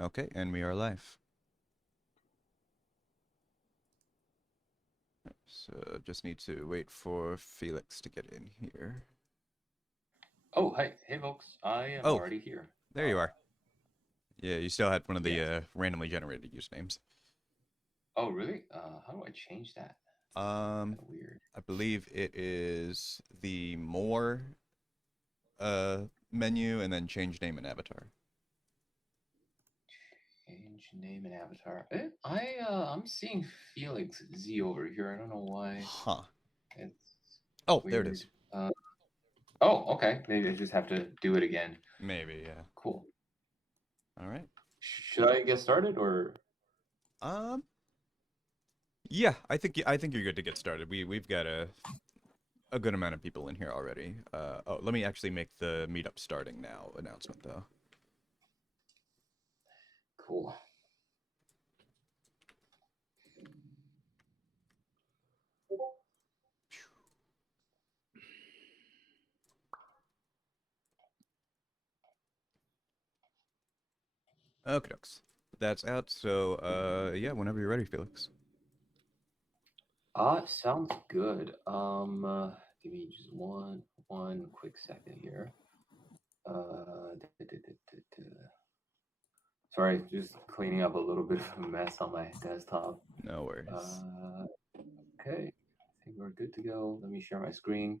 Okay, and we are live. So just need to wait for Felix to get in here. Oh, hey folks, I am Oh, already here. there you are. Yeah, you still had one of Yes. the randomly generated usernames. Oh, really? How do I change that? Um, Kind of weird. I believe it is the more menu and then change name and avatar. Change name and avatar. I'm seeing Felix Z over here. I don't know why. Huh. It's Oh, there it weird. is. Oh, okay. Maybe I just have to do it again. Maybe, yeah. Cool. All right. Should I get started or? Um, yeah, I think you're good to get started. We've got a good amount of people in here already. Oh, let me actually make the meetup starting now announcement though. Cool. Okay, that's out. So, yeah, whenever you're ready, Felix. Sounds good. Give me just one quick second here. Sorry, just cleaning up a little bit of a mess on my desktop. No worries. Okay, I think we're good to go. Let me share my screen.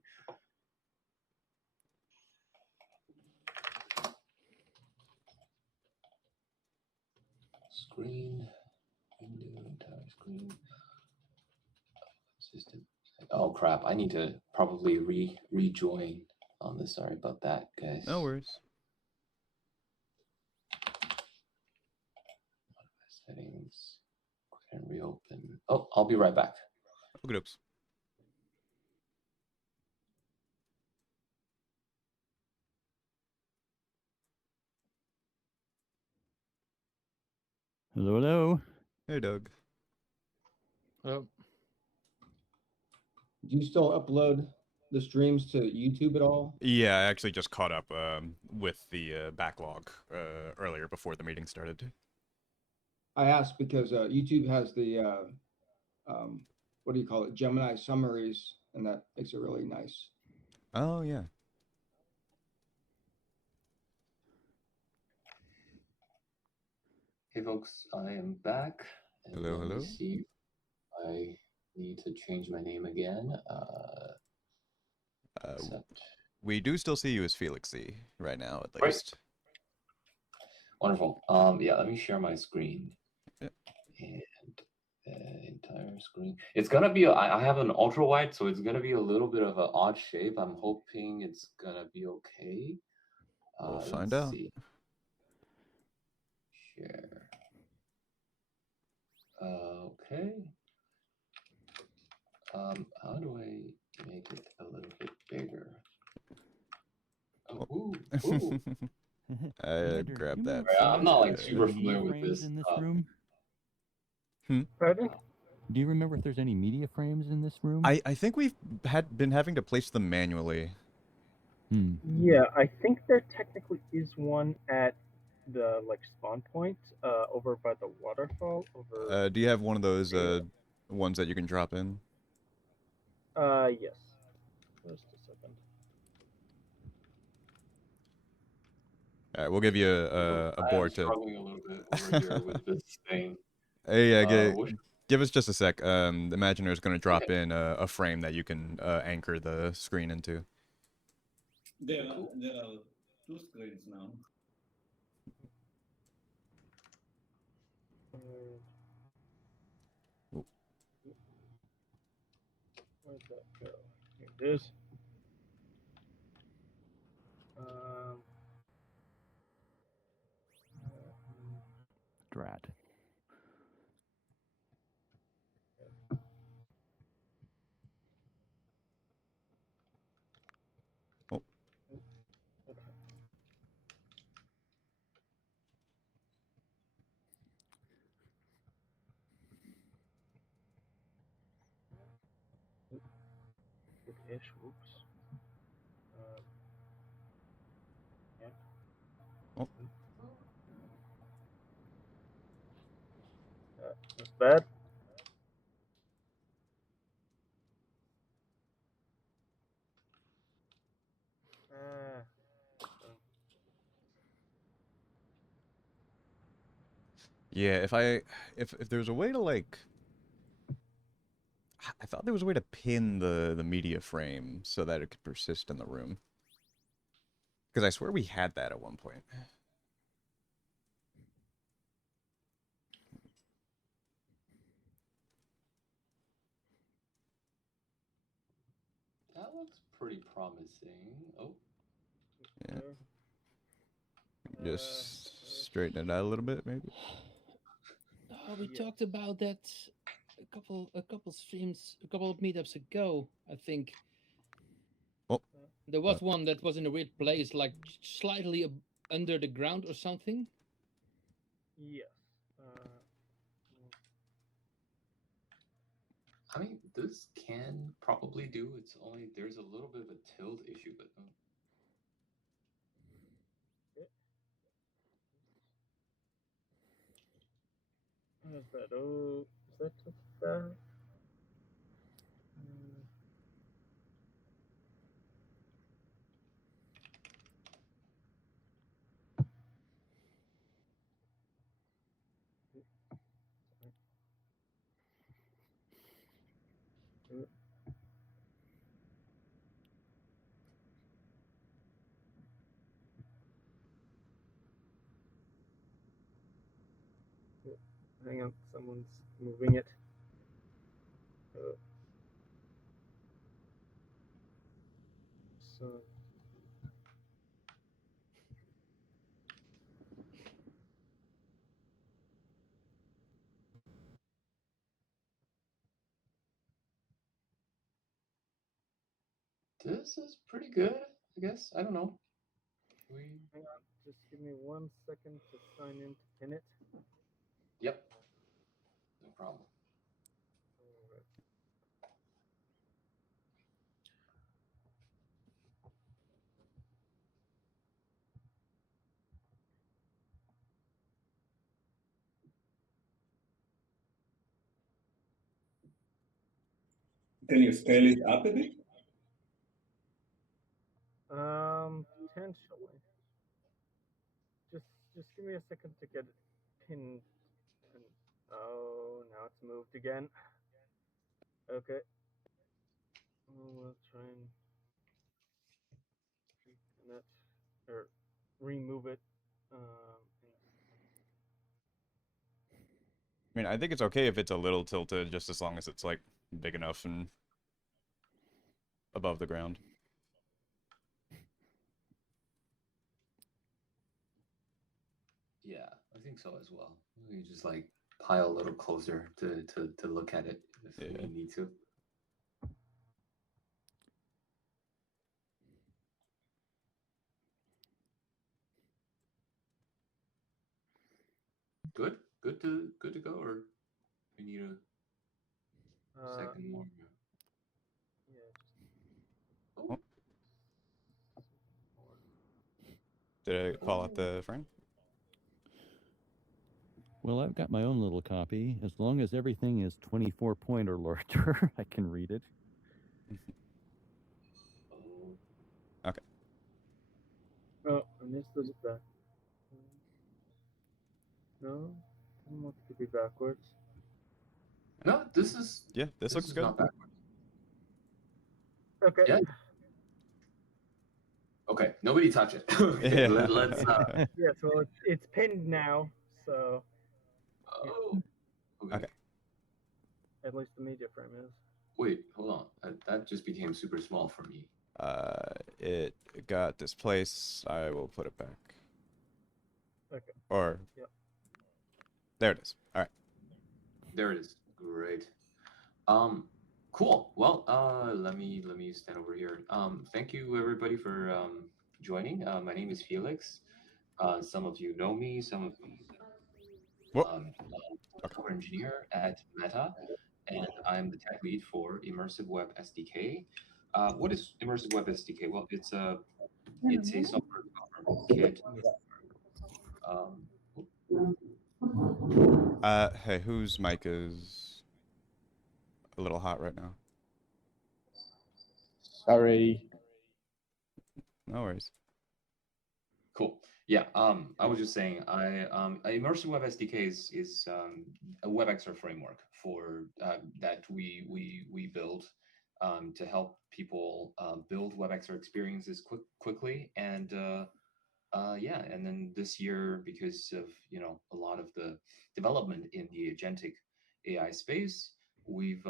Window, entire screen. Assistant. Oh crap! I need to probably rejoin on this. Sorry about that, guys. No worries. Settings. Go ahead and reopen. Oh, I'll be right back. Okay, dokes. Hello, hello. Hey, Doug. Oh, Do you still upload the streams to YouTube at all? Yeah, I actually just caught up with the backlog earlier before the meeting started. I asked because YouTube has the what do you call it, Gemini summaries, and that makes it really nice. Oh yeah. Hey folks, I am back. And Hello, let me hello. see. I need to change my name again. Accept. We do still see you as Felixy right now, at Great. least. Wonderful. Yeah, let me share my screen. Yeah. And entire screen. It's gonna be. I have an ultra wide, so it's gonna be a little bit of an odd shape. I'm hoping it's gonna be okay. We'll find Let's out. see. Share. Okay. How do I make it a little bit bigger? Oh, ooh. I grabbed that. I'm not like super Any familiar with frames this. in this room? pardon? Do you remember if there's any media frames in this room? I think we've been having to place them manually. Yeah, I think there technically is one at the spawn point over by the waterfall over. Do you have one of those ones that you can drop in? Yes. Just a second. All right, we'll give you a I am board to. struggling a little bit over here with this thing. Hey, What give us just a sec. The Imagineer is going to drop Okay. in a frame that you can anchor the screen into. There are 2 screens now. Where'd that go? Here it is. Drat. Oh. Ish. Whoops. Yeah. Oh. bad? Yeah, if there's a way to like, I thought there was a way to pin the media frame so that it could persist in the room. Because I swear we had that at one point. That looks pretty promising. Oh, Yeah. Just straighten it out a little bit, maybe. Oh, we talked about that a couple streams, a couple of meetups ago, I think. Oh. There was one that was in a weird place, like slightly under the ground or something. Yes. I mean, this can probably do. It's only there's a little bit of a tilt issue, but What is that? Oh, is that just that? Hang on, someone's moving it. So. this is pretty good, I guess. I don't know. Hang on, just give me 1 second to sign in to pin it. Yep. No problem. Can you scale it up a bit? Potentially. Just give me a second to get it pinned. Oh, now it's moved again. Okay. We'll try and reconnect or remove it. I mean, I think it's okay if it's a little tilted, just as long as it's like big enough and above the ground. Yeah, I think so as well. You just like pile a little closer to look at it if we need to. Good to go, or we need a second more. Yeah. Oh. Did I call out the frame? Well, I've got my own little copy. As long as everything is 24 point or larger, I can read it. Okay. Oh, and this is back. No, I want it to be backwards. No, this is this looks good. Not backwards. Okay. Yeah. Okay, nobody touch it. Okay, Yeah. let's. Yeah, so it's pinned now, so. Oh. Okay. At least the media frame is. Wait, hold on. That just became super small for me. It got displaced. I will put it back. Okay. Or. Yep. There it is. All right. There it is. Great. Cool. Well, let me stand over here. Thank you everybody for joining. My name is Felix. Some of you know me. Some of you. Software engineer at Meta, and I'm the tech lead for Immersive Web SDK. What is Immersive Web SDK? Well, it's a software development kit. Hey, whose mic is a little hot right now? Sorry. No worries. Cool. Yeah. I was just saying, immersive web SDK is a WebXR framework for that we build to help people build WebXR experiences quickly and yeah. And then this year, because of a lot of the development in the agentic AI space, we've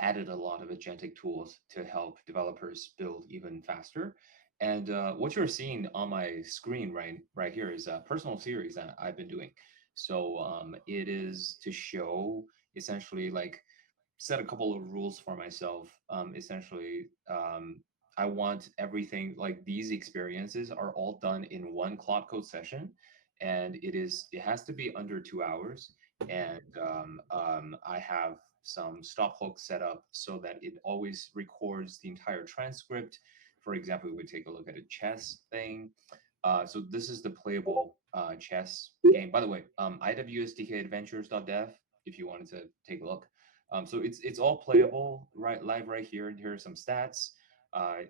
added a lot of agentic tools to help developers build even faster. And what you're seeing on my screen right here is a personal series that I've been doing. So it is to show essentially like set a couple of rules for myself. Essentially, I want everything like these experiences are all done in one Cloud Code session, and it has to be under 2 hours. And I have some stop hooks set up so that it always records the entire transcript. For example, we would take a look at a chess thing. So this is the playable chess game. By the way, iwsdkadventures.dev if you wanted to take a look. So it's all playable right live right here. And here are some stats.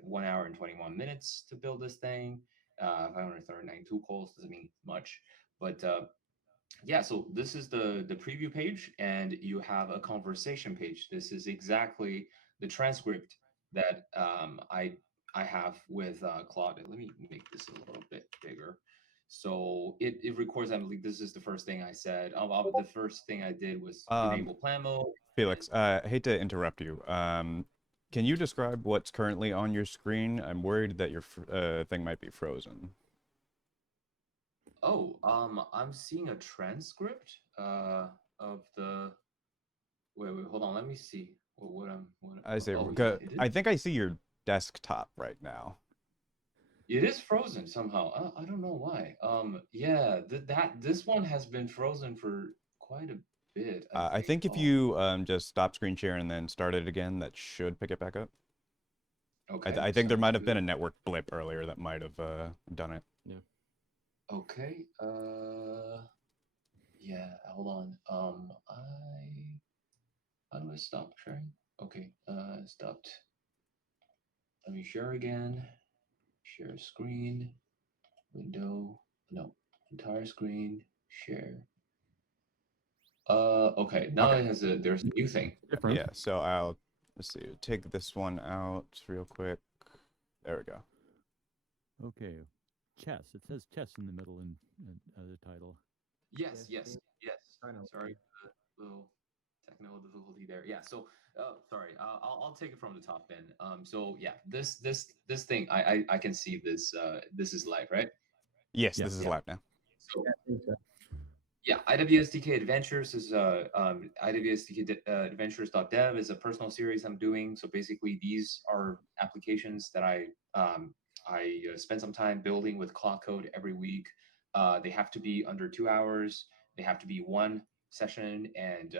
1 hour and 21 minutes to build this thing. 539 tool calls doesn't mean much, but yeah. So this is the preview page, and you have a conversation page. This is exactly the transcript that I have with Claude. Let me make this a little bit bigger. So it records. I believe this is the first thing I said. The first thing I did was enable plan mode. Felix, I hate to interrupt you. Can you describe what's currently on your screen? I'm worried that your thing might be frozen. Oh, I'm seeing a transcript of the. Wait, hold on. Let me see what. I say, Oh yeah, it is. I think I see your desktop right now. It is frozen somehow. I don't know why. Yeah, this one has been frozen for quite a bit. I think if Oh, you just stop screen share and then start it again, that should pick it back up. okay. I think there Sounds might have good. been a network blip earlier that might have done it. Yeah. Okay. Yeah. Hold on. How do I stop sharing? Okay. Stopped. Let me share again. Share screen. Window. No. Entire screen. Share. Okay. Now Okay. it has there's a new thing. Different. Yeah, so let's see, take this one out real quick. There we go. Okay. Chess. It says chess in the middle in the title. Yes. Kind of Sorry, little technical difficulty there. Yeah. So, sorry. I'll take it from the top then. So yeah, this thing, I can see this. This is live, right? Yes, Yeah. this is Yeah. live now. So I think so. yeah, IWSDK Adventures is IWSDK Adventures.dev is a personal series I'm doing. So basically, these are applications that I spend some time building with Cloud Code every week. They have to be under 2 hours. They have to be one session, and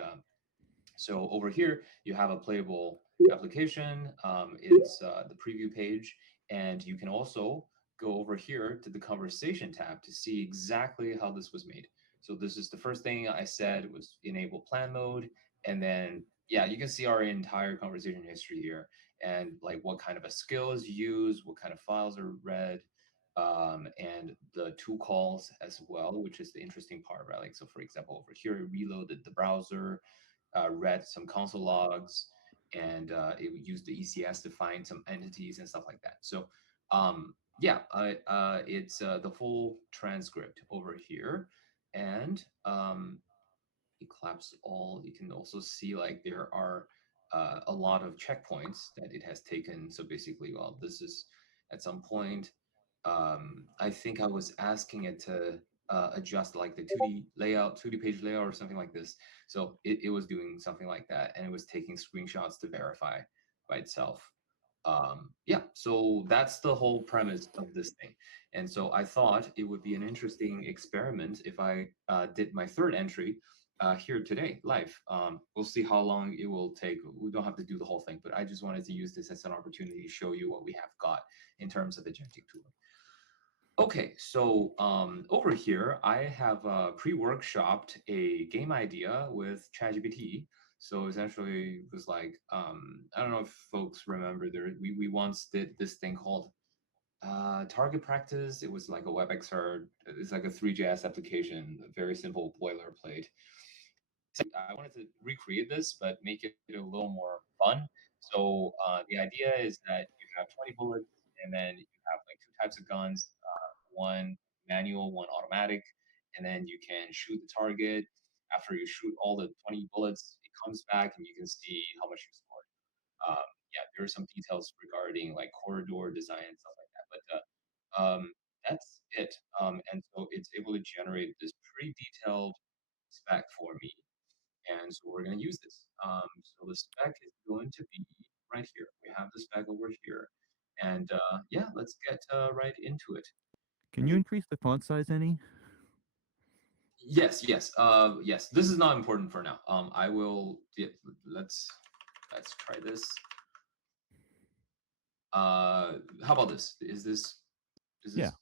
so over here, you have a playable application. It's the preview page, and you can also go over here to the conversation tab to see exactly how this was made. So this is the first thing I said was enable plan mode, and then yeah, you can see our entire conversation history here, and like what kind of a skill is used, what kind of files are read, and the tool calls as well, which is the interesting part, right? Like so, for example, over here, it reloaded the browser, read some console logs, and it would use the ECS to find some entities and stuff like that. So yeah, it's the full transcript over here, and it collapsed all. You can also see like there are a lot of checkpoints that it has taken. So basically, well, this is at some point. I think I was asking it to adjust like the 2D layout, 2D page layout, or something like this. So it was doing something like that, and it was taking screenshots to verify by itself. Yeah, so that's the whole premise of this thing. And so I thought it would be an interesting experiment if I did my third entry here today live. We'll see how long it will take. We don't have to do the whole thing, but I just wanted to use this as an opportunity to show you what we have got in terms of agentic tooling. Okay, so over here, I have pre-workshopped a game idea with ChatGPT. So essentially, it was like I don't know if folks remember we once did this thing called target practice. It was like a WebXR. It's like a 3JS application, a very simple boilerplate. I wanted to recreate this, but make it a little more fun. So the idea is that you have 20 bullets, and then you have like two types of guns, one manual, one automatic, and then you can shoot the target. After you shoot all the 20 bullets, it comes back, and you can see how much you scored. Yeah, there are some details regarding like corridor design and stuff like that, but that's it. And so it's able to generate this pretty detailed spec for me, and so we're going to use this. So the spec is going to be right here. We have the spec over here. And yeah, let's get right into it. Can you increase the font size any? Yes, yes, yes. This is not important for now. I will. Yeah, let's try this. How about this? Is this? Yeah.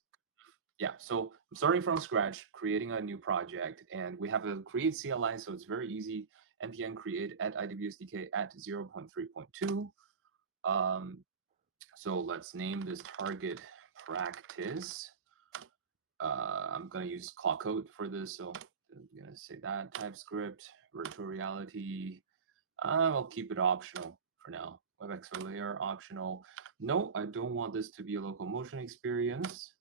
Yeah, so I'm starting from scratch, creating a new project, and we have a create CLI, so it's very easy. npm create at IWSDK at 0.3.2. So let's name this target practice. I'm gonna use clock code for this, so I'm gonna say that TypeScript, virtual reality. I'll keep it optional for now. WebXR layer optional. No, I don't want this to be a local motion experience.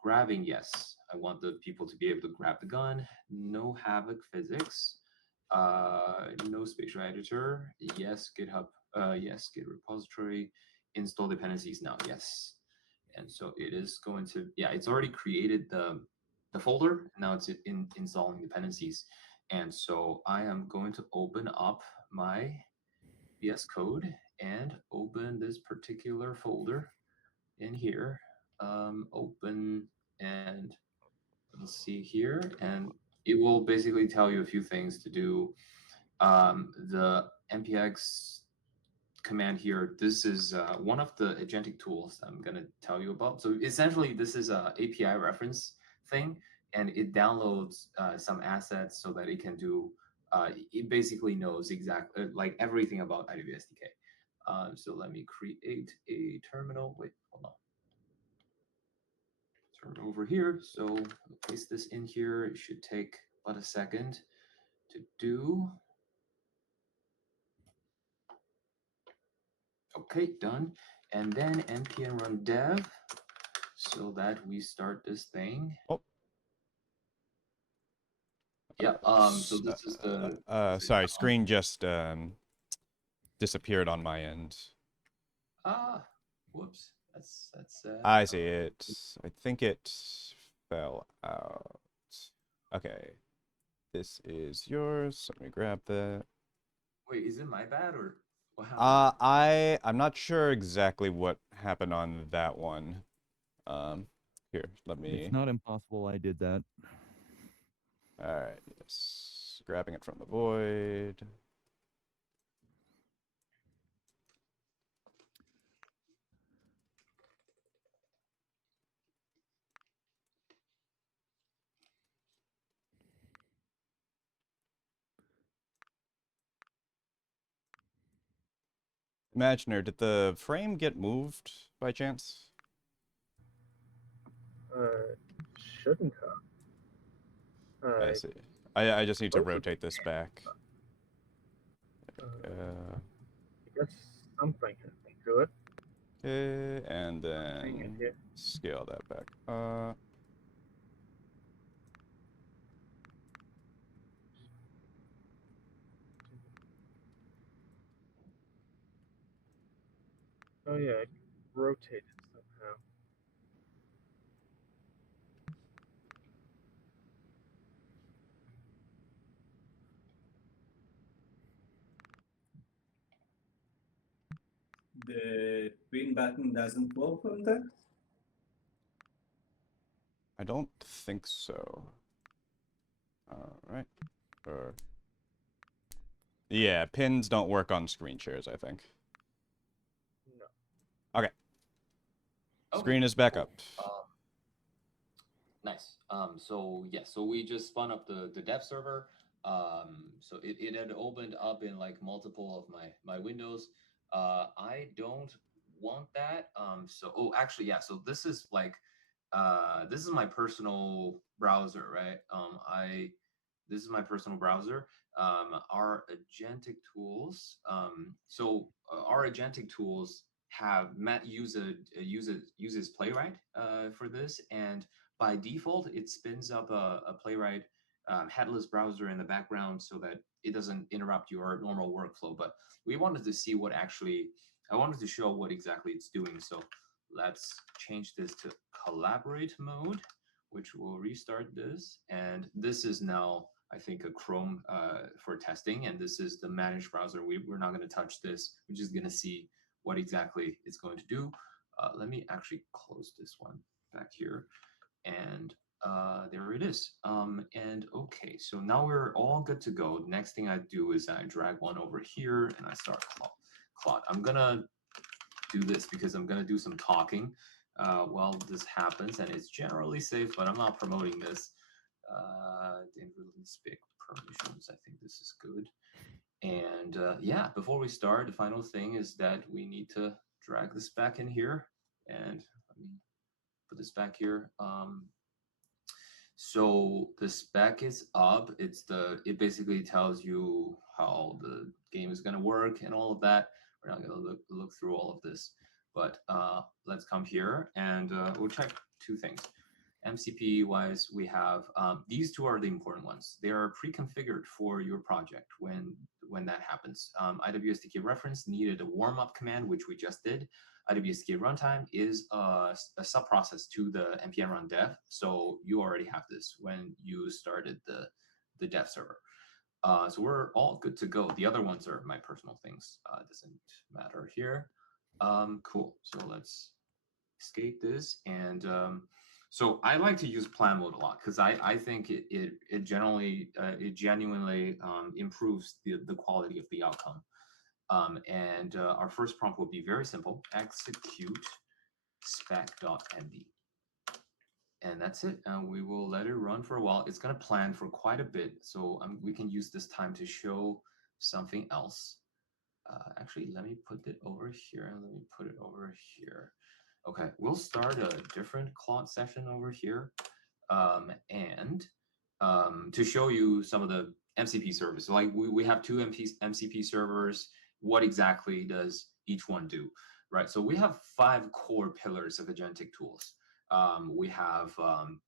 Grabbing, yes. I want the people to be able to grab the gun. No havoc physics. No spatial editor. Yes, GitHub. Yes, Git repository. Install dependencies now. Yes. And so it is going to, yeah, it's already created the folder. Now it's installing dependencies. And so I am going to open up my VS Code and open this particular folder in here. Open, and let's see here, and it will basically tell you a few things to do. The npx command here, this is one of the agentic tools I'm going to tell you about. So essentially, this is a API reference thing, and it downloads some assets so that it can do, it basically knows exactly like everything about IWSDK. So let me create a terminal. Wait, hold on. Turn over here. So I'll paste this in here. It should take about a second to do. Okay, done. And then npm run dev so that we start this thing. Oh. Yeah. So this is the. Sorry, screen just disappeared on my end. Whoops. That's. I see it. I think it fell out. Okay. This is yours. Let me grab that. Wait, is it my bad or what happened? I'm not sure exactly what happened on that one. Here, let me. It's not impossible. I did that. All right. Yes. Grabbing it from the void. Imaginer, did the frame get moved by chance? Shouldn't have. I see. I just need to rotate this back. I guess something happened to it. Okay, and then scale that back up. Oh yeah, it rotated somehow. The pin button doesn't work on that? I don't think so. All right. Yeah, pins don't work on screen shares, I think. No. Okay. Screen is back up. Nice. So yeah, so we just spun up the dev server. So it had opened up in like multiple of my windows. I don't want that. So oh, actually, yeah. So this is like, this is my personal browser, right? This is my personal browser. Our agentic tools. Our agentic tools have met uses Playwright for this, and by default, it spins up a Playwright headless browser in the background so that it doesn't interrupt your normal workflow. But we wanted to see what actually, I wanted to show what exactly it's doing. So let's change this to collaborate mode, which will restart this. And this is now, I think, a Chrome for testing. And this is the managed browser. We're not going to touch this. We're just going to see what exactly it's going to do. Let me actually close this one back here. And there it is. And okay, so now we're all good to go. Next thing I do is I drag one over here and I start Claude. I'm gonna do this because I'm gonna do some talking while this happens, and it's generally safe, but I'm not promoting this. Didn't release big permissions. I think this is good. And yeah, before we start, the final thing is that we need to drag this back in here, and let me put this back here. So the spec is up. It basically tells you how the game is gonna work and all of that. We're not gonna look through all of this, but let's come here and we'll check two things. MCP wise, we have these two are the important ones. They are pre-configured for your project when that happens. IWSTK reference needed a warm-up command, which we just did. IWSTK runtime is a sub-process to the npm run dev, so you already have this when you started the dev server. So we're all good to go. The other ones are my personal things. Doesn't matter here. Cool. So let's escape this. And so I like to use plan mode a lot because I think it generally it genuinely improves the quality of the outcome. And our first prompt will be very simple: execute spec.md. And that's it. And we will let it run for a while. It's going to plan for quite a bit. So we can use this time to show something else. Actually, let me put it over here. Let me put it over here. Okay, we'll start a different Claude session over here. And to show you some of the MCP servers. So like we have two MCP servers. What exactly does each one do? Right, so we have 5 core pillars of agentic tools. We have an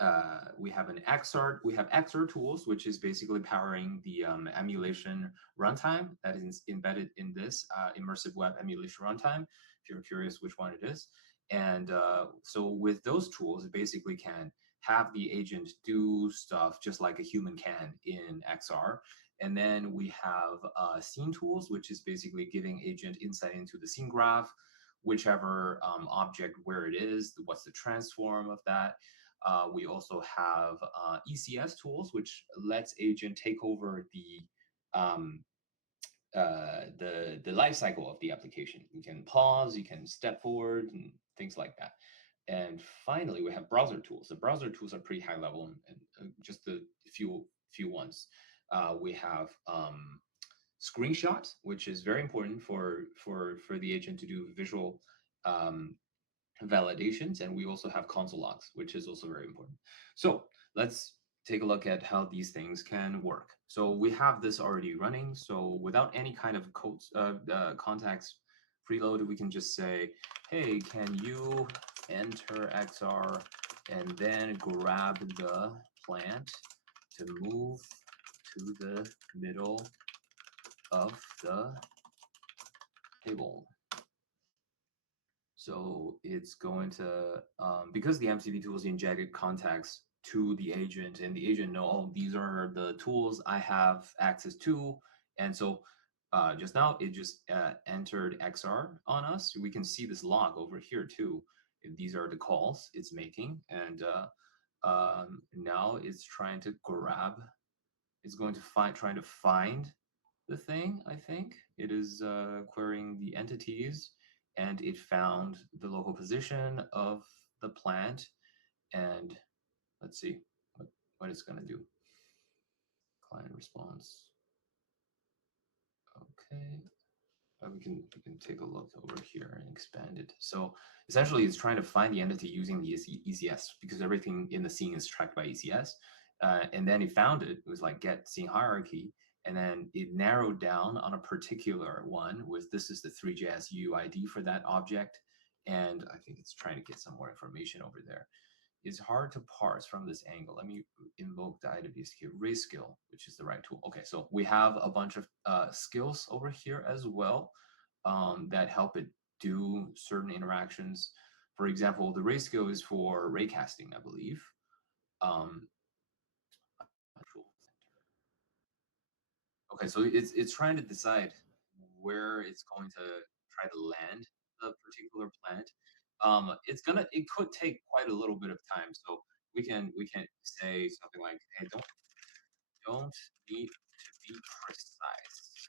XR. We have XR tools, which is basically powering the emulation runtime that is embedded in this immersive web emulation runtime. If you're curious which one it is, and so with those tools, it basically can have the agent do stuff just like a human can in XR. And then we have scene tools, which is basically giving agent insight into the scene graph, whichever object where it is, what's the transform of that. We also have ECS tools, which lets agent take over the life cycle of the application. You can pause, you can step forward, and things like that. And finally, we have browser tools. The browser tools are pretty high level, and just a few ones. We have screenshot, which is very important for the agent to do visual validations, and we also have console logs, which is also very important. So let's take a look at how these things can work. So we have this already running. So without any kind of context preload, we can just say, hey, can you enter XR and then grab the plant to move to the middle of the table. So it's going to, because the MCP tools injected context to the agent, and the agent know, oh, these are the tools I have access to. And so just now, it just entered XR on us. We can see this log over here too. These are the calls it's making. And now it's trying to grab, it's going to trying to find the thing, I think. It is querying the entities, and it found the local position of the plant, and Let's see what it's gonna do. Client response. Okay. We can take a look over here and expand it. So essentially, it's trying to find the entity using the ECS because everything in the scene is tracked by ECS. And then it found it. It was like get scene hierarchy, and then it narrowed down on a particular one with this is the 3JS UUID for that object, and I think it's trying to get some more information over there. It's hard to parse from this angle. Let me invoke the IWSK raise skill, which is the right tool. Okay, so we have a bunch of skills over here as well that help it do certain interactions. For example, the ray skill is for raycasting, I believe. Okay, so it's trying to decide where it's going to try to land the particular plant. It could take quite a little bit of time. So we can say something like, hey, don't need to be precise.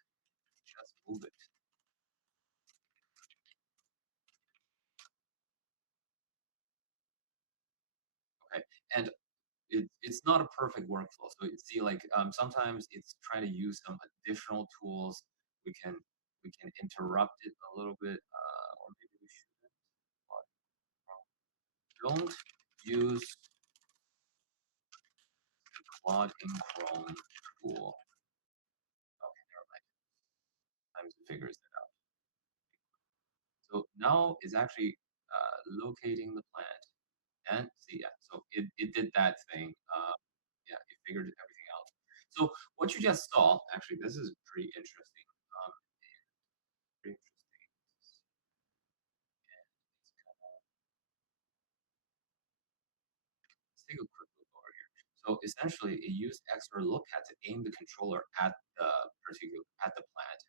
Just move it. Okay, and it's not a perfect workflow. So you see, like sometimes it's trying to use some additional tools. We can interrupt it a little bit, or maybe we shouldn't. Don't use the Claude in Chrome tool. Okay, never mind. Times it figures it out. So now it's actually locating the plant, and see, yeah. So it did that thing. Yeah, it figured everything out. So what you just saw, actually, this is pretty interesting. Pretty interesting. Let's take a quick look over here. So essentially, it used XR lookat to aim the controller at the plant,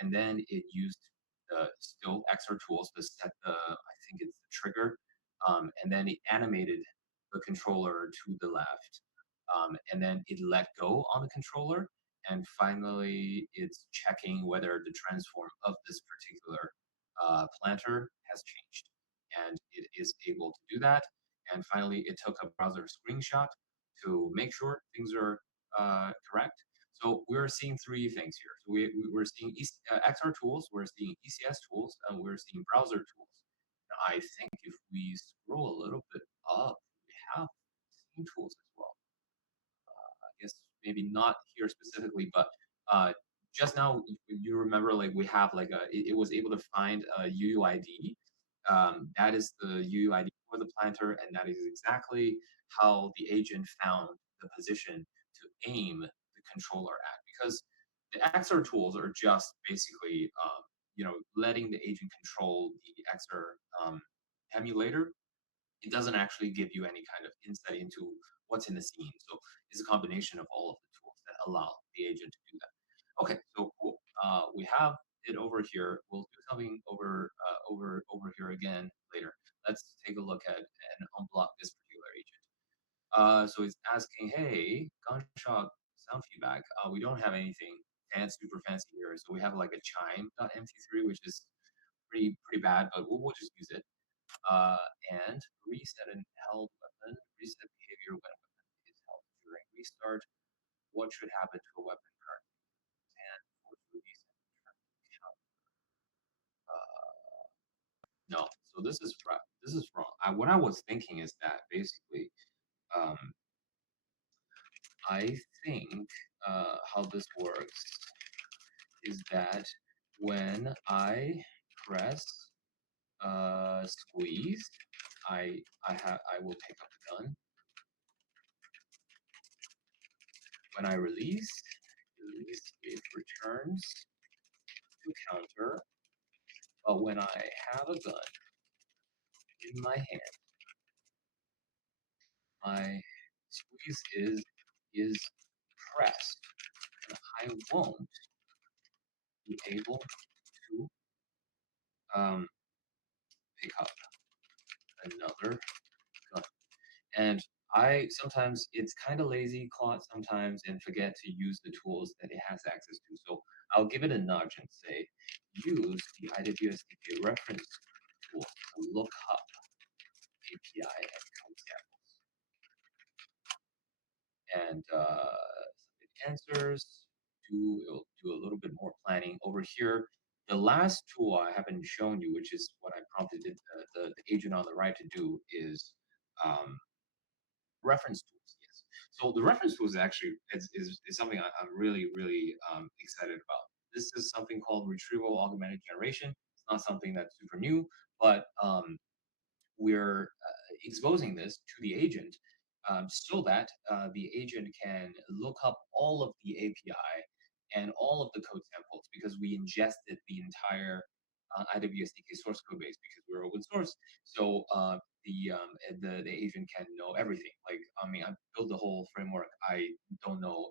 and then it used the still XR tools to set I think it's the trigger, and then it animated the controller to the left, and then it let go on the controller, and finally, it's checking whether the transform of this particular planter has changed, and it is able to do that. And finally, it took a browser screenshot to make sure things are correct. So we're seeing three things here. So we're seeing XR tools, we're seeing ECS tools, and we're seeing browser tools. Now, I think if we scroll a little bit up, we have scene tools as well. I guess maybe not here specifically, but just now you remember like we have like it was able to find a UUID. That is the UUID for the planter, and that is exactly how the agent found the position to aim the controller at. Because the XR tools are just basically letting the agent control the XR emulator. It doesn't actually give you any kind of insight into what's in the scene. So it's a combination of all of the tools that allow the agent to do that. Okay, so cool. We have it over here. We'll do something over here again later. Let's take a look at and unblock this particular agent. So it's asking, hey, gunshot sound feedback. We don't have anything super fancy here. So we have like a chime.mt3, which is pretty bad, but we'll just use it. And reset and held weapon. Reset behavior when a weapon is held during restart. What should happen to a weapon currently? And force release and return counter. No, so this is right. This is wrong. What I was thinking is that basically, um, I think how this works is that when I press squeeze, I will pick up the gun. When I release, it returns to counter. But when I have a gun in my hand, my squeeze is pressed, and I won't be able to pick up another gun. And I sometimes it's kind of lazy, Claude, sometimes, and forget to use the tools that it has access to. So I'll give it a nudge and say, use the IWSDK reference tool to look up API and concepts. and answers. It'll do a little bit more planning over here. The last tool I haven't shown you, which is what I prompted the agent on the right to do, is um, reference tools. Yes. So the reference tools actually is something I'm really excited about. This is something called retrieval augmented generation. It's not something that's super new, but we're exposing this to the agent so that the agent can look up all of the API and all of the code samples because we ingested the entire IWSDK source code base because we're open source. So the agent can know everything. Like I mean, I built the whole framework. I don't know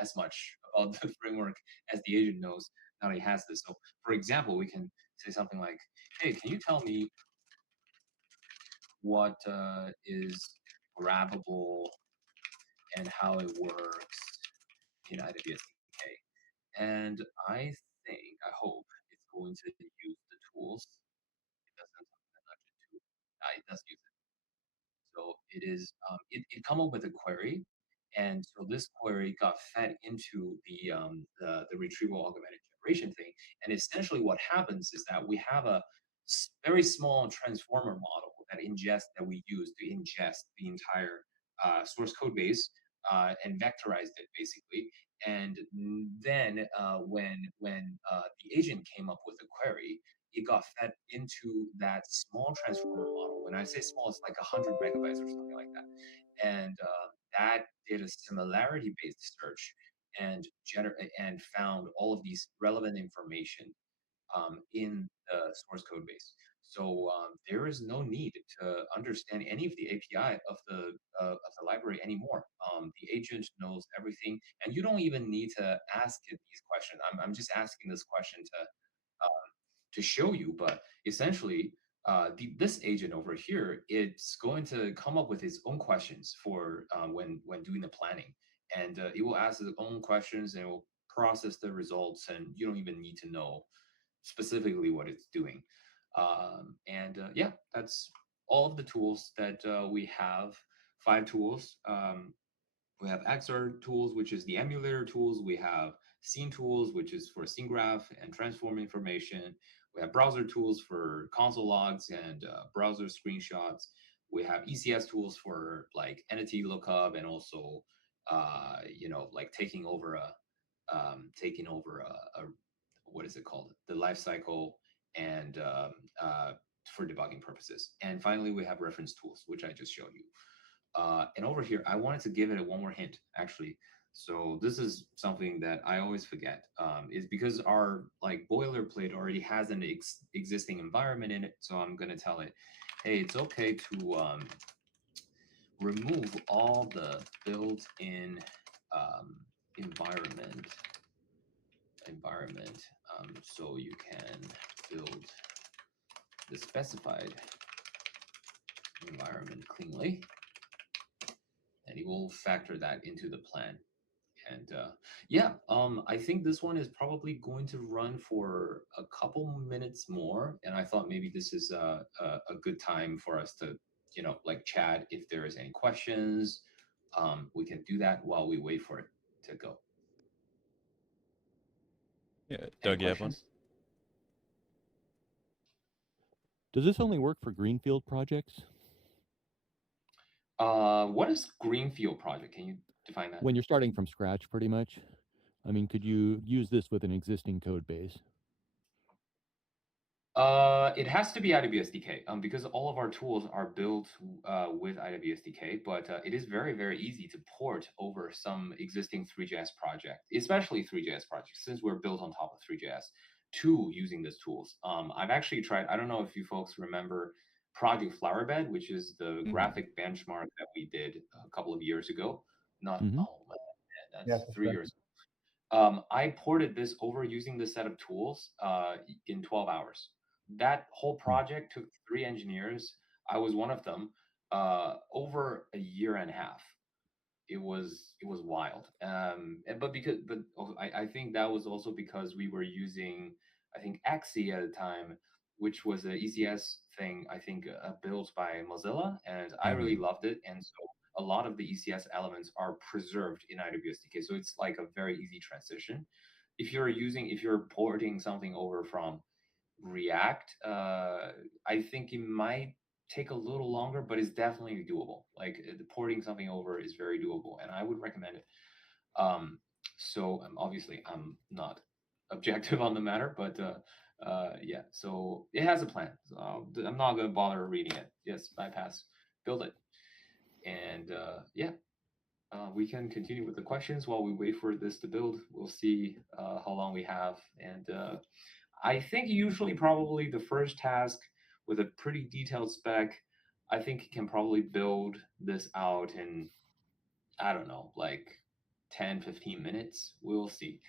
as much about the framework as the agent knows now that he has this. So for example, we can say something like, "Hey, can you tell me what is grabbable and how it works in IWSDK?" And I think, I hope it's going to use the tools. It doesn't, I'm not sure too. It does use it. So it come up with a query, and so this query got fed into the retrieval augmented generation thing. And essentially, what happens is that we have a very small transformer model that we use to ingest the entire source code base and vectorized it basically. And then when the agent came up with a query, it got fed into that small transformer model. When I say small, it's like 100 megabytes or something like that. And that did a similarity-based search and and found all of these relevant information in the source code base. So there is no need to understand any of the API of the library anymore. The agent knows everything, and you don't even need to ask it these questions. I'm just asking this question to show you, but essentially, this agent over here, it's going to come up with its own questions for when doing the planning, and it will ask its own questions and it will process the results, and you don't even need to know specifically what it's doing. Yeah, that's all of the tools that we have. 5 tools. We have XR tools, which is the emulator tools. We have scene tools, which is for scene graph and transform information. We have browser tools for console logs and browser screenshots. We have ECS tools for like entity lookup and also, like taking over a what is it called? The life cycle and for debugging purposes. And finally, we have reference tools, which I just showed you. And over here, I wanted to give it one more hint, actually. So this is something that I always forget. Is because our like boilerplate already has an existing environment in it. So I'm gonna tell it, hey, it's okay to remove all the built-in um, environment, so you can build the specified environment cleanly, and it will factor that into the plan. And yeah, I think this one is probably going to run for a couple minutes more. And I thought maybe this is a good time for us to, like chat. If there is any questions, we can do that while we wait for it to go. Yeah, Any Doug, you have one? questions? Does this only work for greenfield projects? What is Greenfield project? Can you define that? When you're starting from scratch, pretty much. I mean, could you use this with an existing code base? It has to be IWSDK because all of our tools are built with IWSDK, but it is very easy to port over some existing 3JS project, especially 3JS projects, since we're built on top of 3JS, to using these tools. I've actually tried, I don't know if you folks remember Project Flowerbed, which is the graphic benchmark that we did a couple of years ago. Not, Mhm. oh man, that's 3 years. I ported this over using this set of tools in 12 hours. That whole project took 3 engineers. I was one of them. Over a year and a half. It was wild. But I think that was also because we were using I think Axie at the time, which was an ECS thing. I think built by Mozilla, and I really loved it. And so a lot of the ECS elements are preserved in IWSDK. So it's like a very easy transition. If you're porting something over from React, I think it might take a little longer, but it's definitely doable. Like the porting something over is very doable, and I would recommend it. Um, so obviously I'm not objective on the matter, but yeah. So it has a plan. So I'm not gonna bother reading it. Yes, bypass, build it, and yeah. We can continue with the questions while we wait for this to build. We'll see how long we have, and I think usually probably the first task with a pretty detailed spec, I think it can probably build this out in, I don't know, like 10, 15 minutes. We'll see.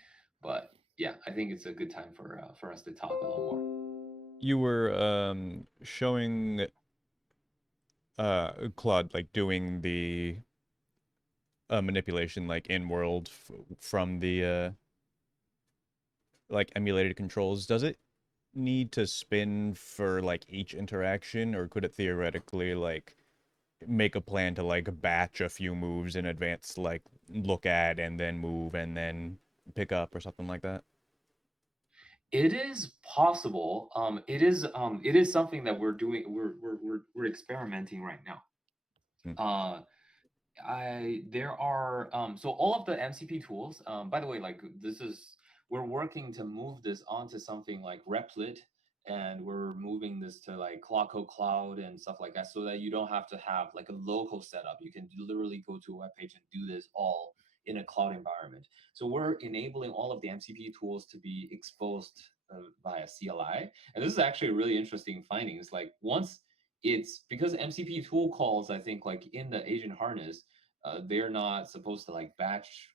But yeah, I think it's a good time for us to talk a little more. You were showing Claude like doing the manipulation like in world from the like emulated controls. Does it need to spin for like each interaction, or could it theoretically like make a plan to like batch a few moves in advance, like look at and then move and then pick up or something like that? It is possible. It is something that we're doing. We're experimenting right now. Hmm. I there are so all of the MCP tools. By the way, like this is we're working to move this onto something like Replit, and we're moving this to like Cloudco Cloud and stuff like that, so that you don't have to have like a local setup. You can literally go to a web page and do this all in a cloud environment. So we're enabling all of the MCP tools to be exposed via CLI, and this is actually a really interesting finding. It's like once it's because MCP tool calls, I think like in the agent harness, they're not supposed to like batch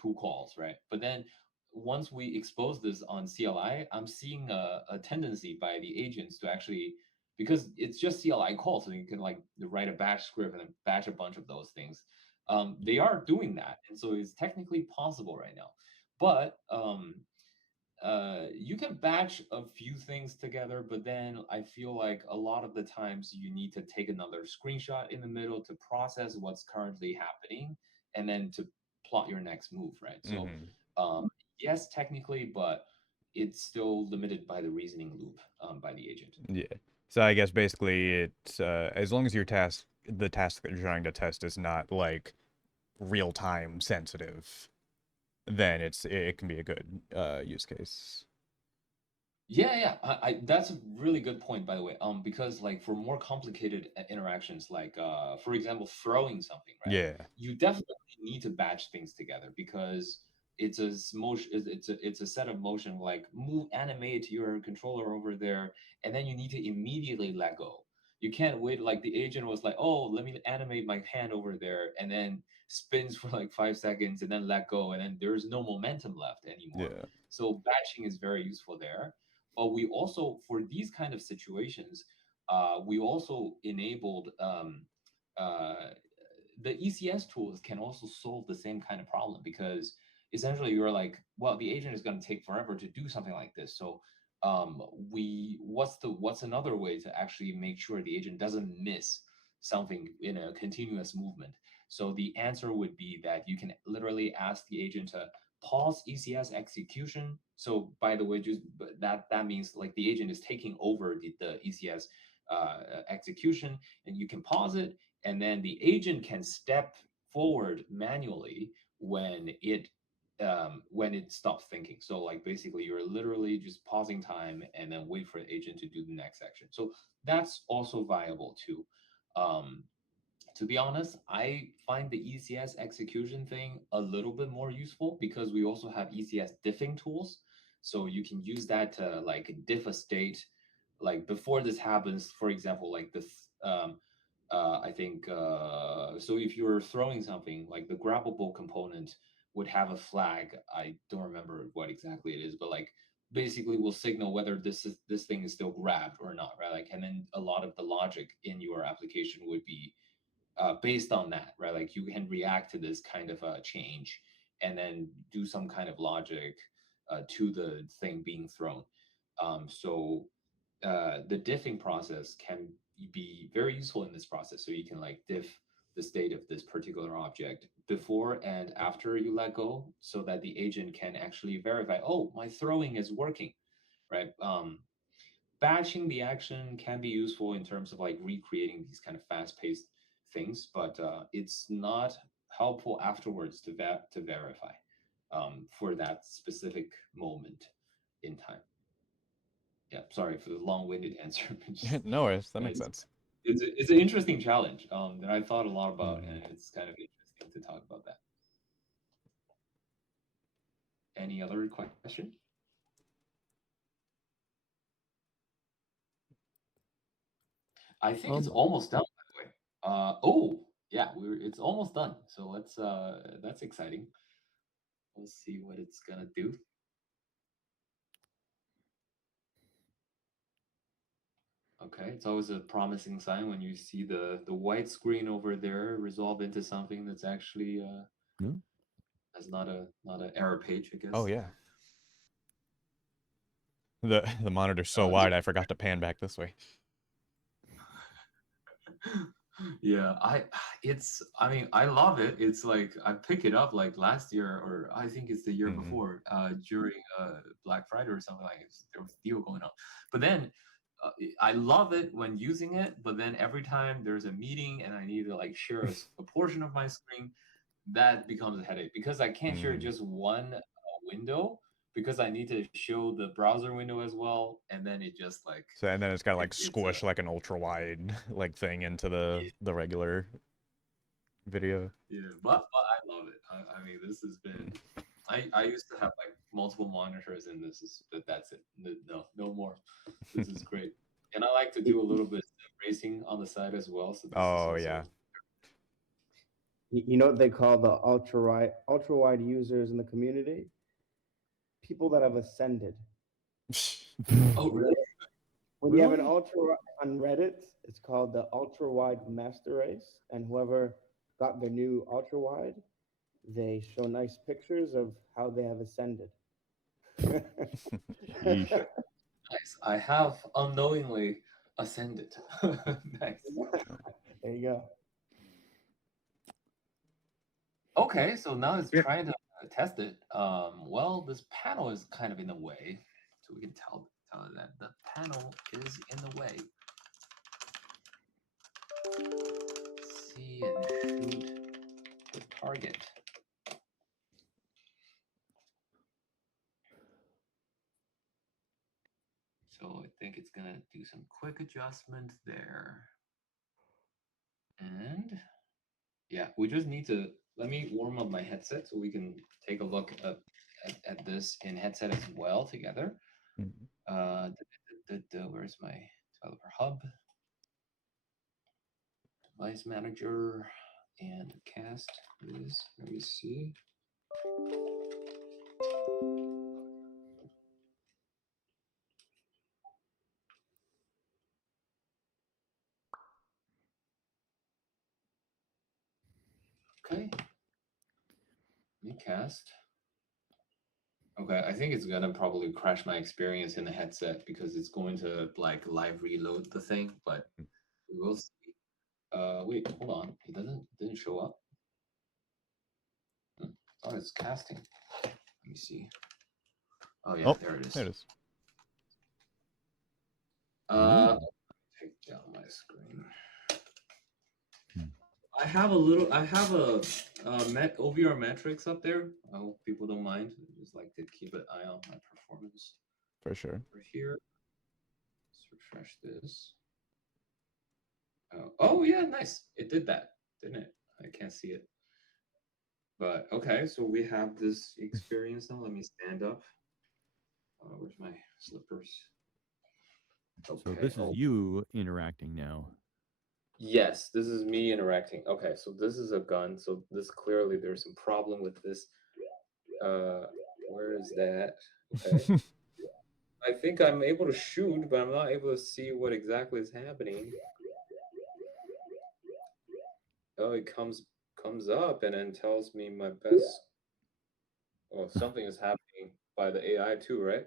tool calls, right? But then once we expose this on CLI, I'm seeing a tendency by the agents to actually, because it's just CLI calls, so you can like write a batch script and then batch a bunch of those things. They are doing that, and so it's technically possible right now. But you can batch a few things together, but then I feel like a lot of the times you need to take another screenshot in the middle to process what's currently happening and then to plot your next move, right? So, Mm-hmm. yes, technically, but it's still limited by the reasoning loop by the agent. Yeah. So I guess basically it's as long as the task that you're trying to test is not like real time sensitive, then it can be a good use case. Yeah, yeah, that's a really good point, by the way. Because like for more complicated interactions, like for example, throwing something, right? Yeah. You definitely need to batch things together because motion, it's a set of motion. Like move, animate your controller over there, and then you need to immediately let go. You can't wait. Like the agent was like, "Oh, let me animate my hand over there," and then spins for like 5 seconds, and then let go, and then there's no momentum left anymore. Yeah. So batching is very useful there, but we also, for these kind of situations, we also enabled uh, the ECS tools can also solve the same kind of problem because essentially you're like, well, the agent is going to take forever to do something like this. So what's another way to actually make sure the agent doesn't miss something in a continuous movement? So the answer would be that you can literally ask the agent to pause ECS execution. So by the way, just that means like the agent is taking over the ECS execution, and you can pause it, and then the agent can step forward manually when it stops thinking. So like basically you're literally just pausing time and then wait for the agent to do the next action. So that's also viable too. Um, to be honest, I find the ECS execution thing a little bit more useful because we also have ECS diffing tools. So you can use that to like diff a state. Like before this happens, for example, like this, I think, so if you're throwing something, like the grabbable component would have a flag. I don't remember what exactly it is, but like basically will signal whether this thing is still grabbed or not, right? Like, and then a lot of the logic in your application would be based on that, right? Like you can react to this kind of change and then do some kind of logic to the thing being thrown. So the diffing process can be very useful in this process. So you can like diff the state of this particular object before and after you let go, so that the agent can actually verify, oh, my throwing is working, right? Batching the action can be useful in terms of like recreating these kind of fast-paced things, but it's not helpful afterwards to verify for that specific moment in time. Yeah, sorry for the long-winded answer. No worries, that makes it's, sense. it's an interesting challenge that I thought a lot about, and it's kind of interesting to talk about that. Any other question? I think it's almost done, by the way. Oh, yeah, it's almost done. So let's that's exciting. Let's see what it's gonna do. Okay, it's always a promising sign when you see the white screen over there resolve into something that's actually that's not a error page, I guess. Oh yeah. The monitor's so wide, I forgot to pan back this way. Yeah, I mean, I love it. It's like I picked it up like last year, or I think it's the year before, during Black Friday or something like this. There was a deal going on. But then I love it when using it, but then every time there's a meeting and I need to like share a portion of my screen, that becomes a headache because I can't share just one window, because I need to show the browser window as well, and then it just like so, and then it's got to like squish like an ultra wide like thing into the regular video. Yeah, but I love it. I mean, this has been. I used to have like multiple monitors, and that's it. No more. This is great, and I like to do a little bit of racing on the side as well. So this is also, yeah. You know what they call the ultra wide users in the community? People that have ascended. Oh, really? When you have an ultra on Reddit, it's called the ultra wide master race, and whoever got their new ultra wide, they show nice pictures of how they have ascended. Nice. I have unknowingly ascended. Nice. There you go. Okay, so now it's trying to test it. Well, this panel is kind of in the way, so we can tell that the panel is in the way. See and shoot the target. So I think it's gonna do some quick adjustment there. And yeah, we just need to, let me warm up my headset so we can take a look at this in headset as well together. Where's my developer hub? Device manager and cast is, let me see. Okay. Let me cast. Okay, I think it's gonna probably crash my experience in the headset because it's going to like live reload the thing, but we will see. Wait, hold on. It didn't show up. Oh, it's casting. Let me see. Oh yeah, there it is. There it is. Take down my screen. I have a OVR metrics up there. I hope people don't mind. I just like to keep an eye on my performance. For sure. Over here. Let's refresh this. Oh yeah, nice. It did that, didn't it? I can't see it. But okay, so we have this experience now. Let me stand up. Where's my slippers? Okay. So this is you interacting now. Yes, this is me interacting. Okay, so this is a gun. So this clearly there's some problem with this. Where is that? Okay. I think I'm able to shoot, but I'm not able to see what exactly is happening. Oh, it comes up and then tells me my best. Oh, something is happening by the AI too, right?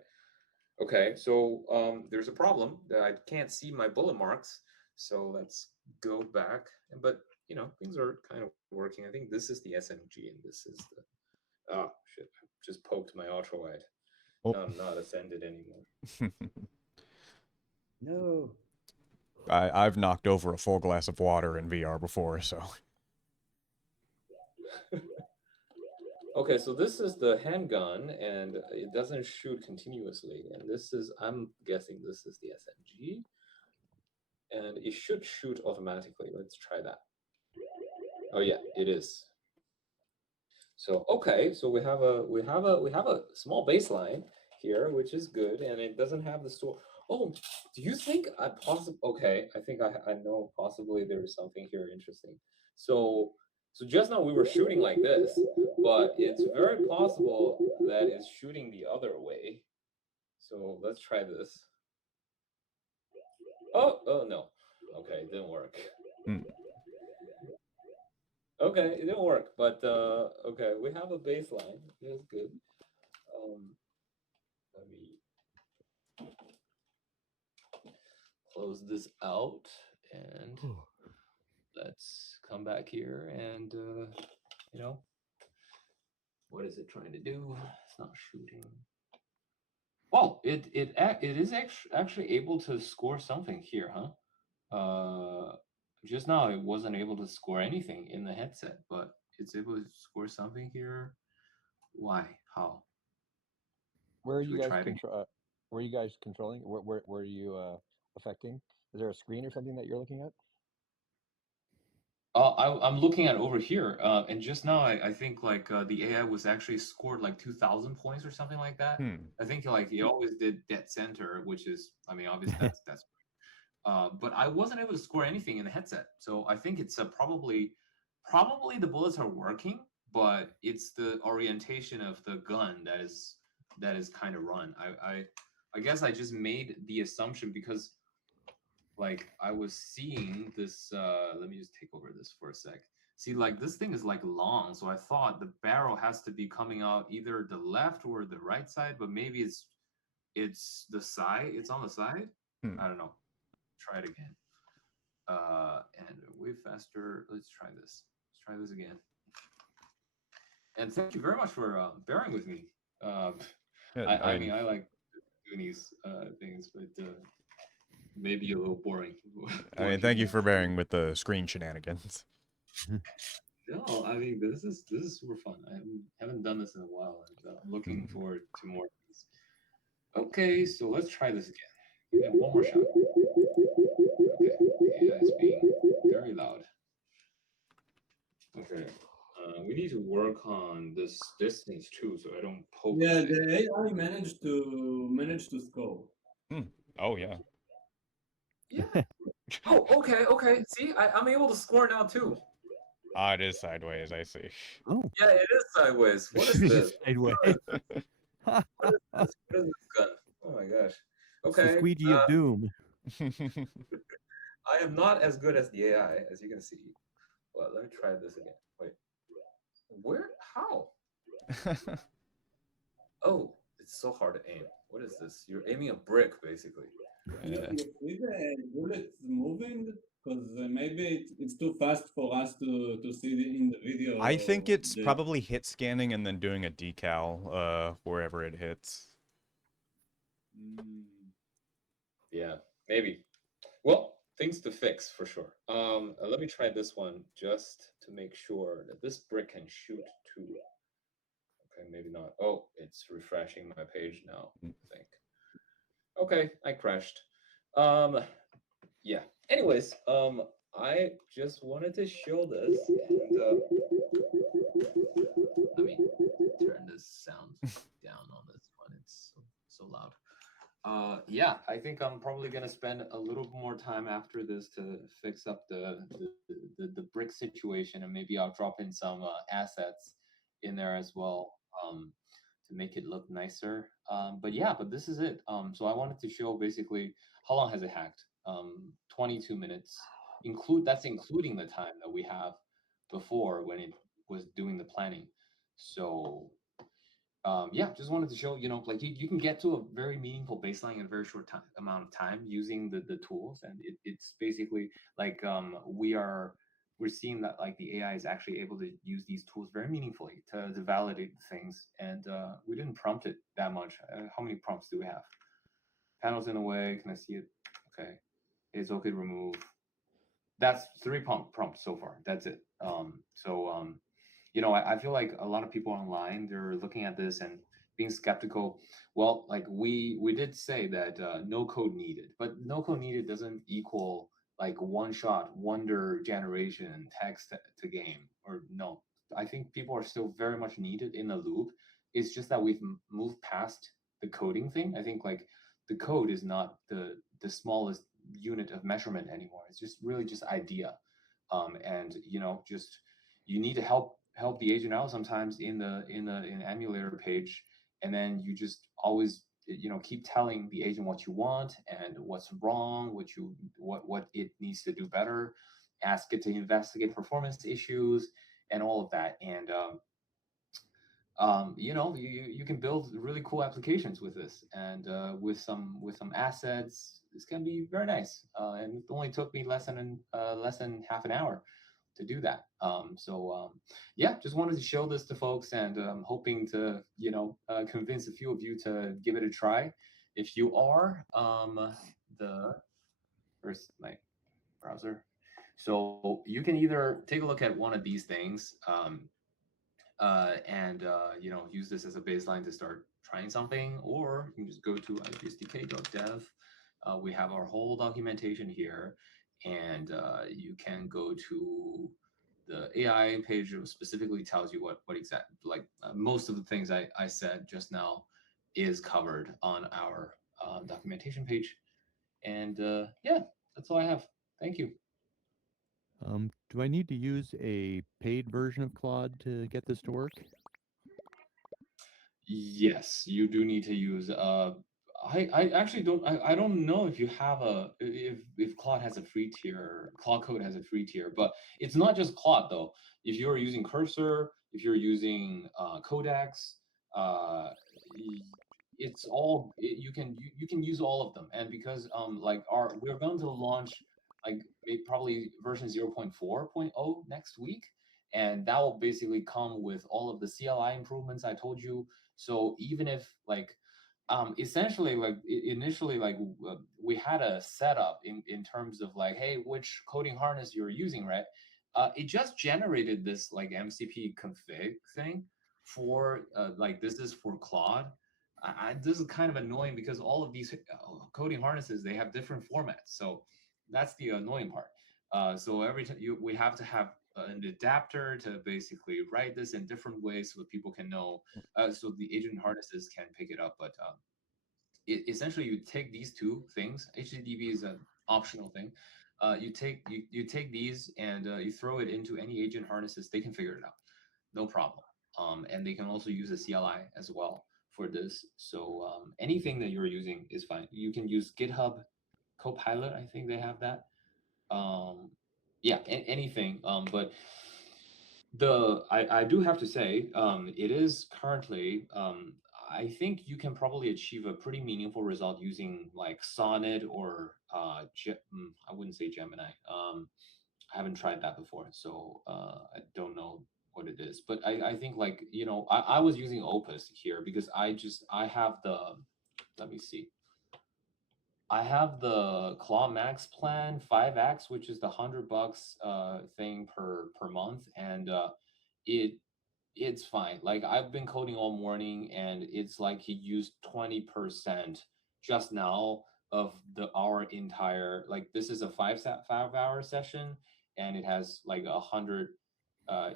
Okay, so there's a problem that I can't see my bullet marks. So let's go back. But you know, things are kind of working. I think this is the SMG and this is the, oh shit, I just poked my ultra wide. Oh. No, I'm not ascended anymore. No. I've knocked over a full glass of water in VR before, so. Okay, so this is the handgun, and it doesn't shoot continuously. And this is, I'm guessing this is the SMG. And it should shoot automatically. Let's try that. Oh yeah, it is. So okay, so we have a small baseline here, which is good, and it doesn't have the store. Oh, do you think I possibly? Okay, I think I know possibly there is something here interesting. So just now we were shooting like this, but it's very possible that it's shooting the other way. So let's try this. Oh no. Okay, it didn't work. Okay, it didn't work, but okay, we have a baseline. That's good. Let me close this out and let's come back here and you know, what is it trying to do? It's not shooting. Oh, it is actually able to score something here, huh? Just now it wasn't able to score anything in the headset, but it's able to score something here. Why? How? Where are Should you we guys try it again? where are you guys controlling? Where are you affecting? Is there a screen or something that you're looking at? I'm looking at over here, and just now I think like the AI was actually scored like 2,000 points or something like that. I think like he always did dead center, which is, I mean, obviously that's. But I wasn't able to score anything in the headset, so I think it's probably the bullets are working, but it's the orientation of the gun that is kind of run. I guess I just made the assumption because like I was seeing this. Let me just take over this for a sec. See, like this thing is like long, so I thought the barrel has to be coming out either the left or the right side, but maybe it's the side. It's on the side. I don't know. Try it again. And way faster. Let's try this. Let's try this again. And thank you very much for bearing with me. Yeah, I mean, I like doing these things, but maybe a little boring. I mean, thank you for bearing with the screen shenanigans. No, I mean this is super fun. I haven't done this in a while, and I'm looking forward to more of these. Okay, so let's try this again. Give it one more shot. Okay, AI is being very loud. Okay, we need to work on this distance too, so I don't poke. Yeah, the AI managed to score. Oh yeah. Yeah. Oh, okay. See, I'm able to score now too. Ah, it is sideways. I see. Oh, Yeah, it is sideways. What is this? sideways. What is this? What is this gun? Oh my gosh. It's the Okay. squeegee of doom. I am not as good as the AI, as you can see. Well, let me try this again. Wait. Where? How? Oh, it's so hard to aim. What is this? You're aiming a brick, basically. You see the bullets moving? Because maybe it's too fast for us to see in the video. I think it's probably hit scanning and then doing a decal wherever it hits. Yeah, maybe. Well, things to fix for sure. Let me try this one just to make sure that this brick can shoot too. Okay, maybe not. Oh, it's refreshing my page now, I think. Okay, I crashed. Yeah. Anyways, I just wanted to show this, and let me turn this sound down on this one. It's so loud. Yeah, I think I'm probably gonna spend a little more time after this to fix up the brick situation, and maybe I'll drop in some assets in there as well to make it look nicer. But yeah, but this is it. So I wanted to show basically how long has it hacked? 22 minutes. That's including the time that we have before when it was doing the planning. So yeah, just wanted to show, you know, like you can get to a very meaningful baseline in a very short amount of time using the tools. And it's basically like we are we're seeing that like the AI is actually able to use these tools very meaningfully to validate things. And we didn't prompt it that much. How many prompts do we have? Panels in the way. Can I see it? Okay. It's okay to remove. That's 3 prompts so far. That's it. You know, I feel like a lot of people online, they're looking at this and being skeptical. Well, like we did say that no code needed, but no code needed doesn't equal like one shot wonder generation text to game. Or no, I think people are still very much needed in the loop. It's just that we've moved past the coding thing. I think like the code is not the smallest unit of measurement anymore. It's just really just idea. And you know, just you need to help the agent out sometimes in the emulator page, and then you just always, you know, keep telling the agent what you want and what's wrong, what it needs to do better, ask it to investigate performance issues and all of that. And you know, you can build really cool applications with this, and with some assets, this can be very nice. And it only took me less than half an hour to do that. Yeah, just wanted to show this to folks, and I'm hoping to, you know, convince a few of you to give it a try. If you are where's my browser? So you can either take a look at one of these things. And you know, use this as a baseline to start trying something, or you can just go to ipsdk.dev. We have our whole documentation here, and you can go to the AI page. It specifically tells you what exact, like most of the things I said just now is covered on our documentation page. And yeah, that's all I have. Thank you. Do I need to use a paid version of Claude to get this to work? Yes, you do need to use. I actually I don't know if you have if Claude has a free tier. Claude Code has a free tier, but it's not just Claude though. If you're using Cursor, if you're using Codex, it's all you can use all of them. And because like we're going to launch like probably version 0.4.0 next week, and that will basically come with all of the CLI improvements I told you. So even if like essentially like initially like we had a setup in terms of like, hey, which coding harness you're using, right? It just generated this like MCP config thing for like this is for Claude. This is kind of annoying because all of these coding harnesses, they have different formats. So that's the annoying part. So every time we have to have an adapter to basically write this in different ways so that people can know, so the agent harnesses can pick it up. But essentially, you take these two things. HTTP is an optional thing. You take these and you throw it into any agent harnesses. They can figure it out, no problem. And they can also use a CLI as well for this. So anything that you're using is fine. You can use GitHub Copilot. I think they have that. Yeah, anything. But I do have to say, it is currently, I think you can probably achieve a pretty meaningful result using like Sonnet or I wouldn't say Gemini. I haven't tried that before, so I don't know what it is. But I think like, you know, I was using Opus here because I have the, let me see. I have the Claw Max plan 5X, which is the $100 thing per month, and it it's fine. Like I've been coding all morning, and it's like he used 20% just now of our entire, like this is a 5 hour session, and it has like 100.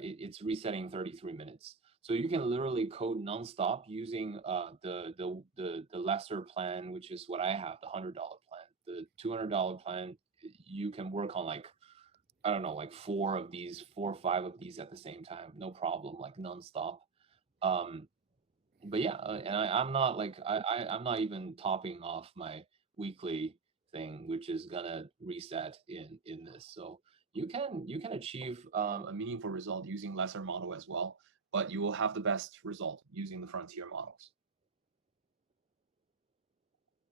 It's resetting 33 minutes. So you can literally code nonstop using the lesser plan, which is what I have, the $100 plan. The $200 plan, you can work on like, I don't know, like 4 or 5 of these at the same time, no problem, like nonstop. Um, but yeah, and I'm not like I'm not even topping off my weekly thing, which is gonna reset in this. So you can achieve a meaningful result using lesser model as well, but you will have the best result using the frontier models.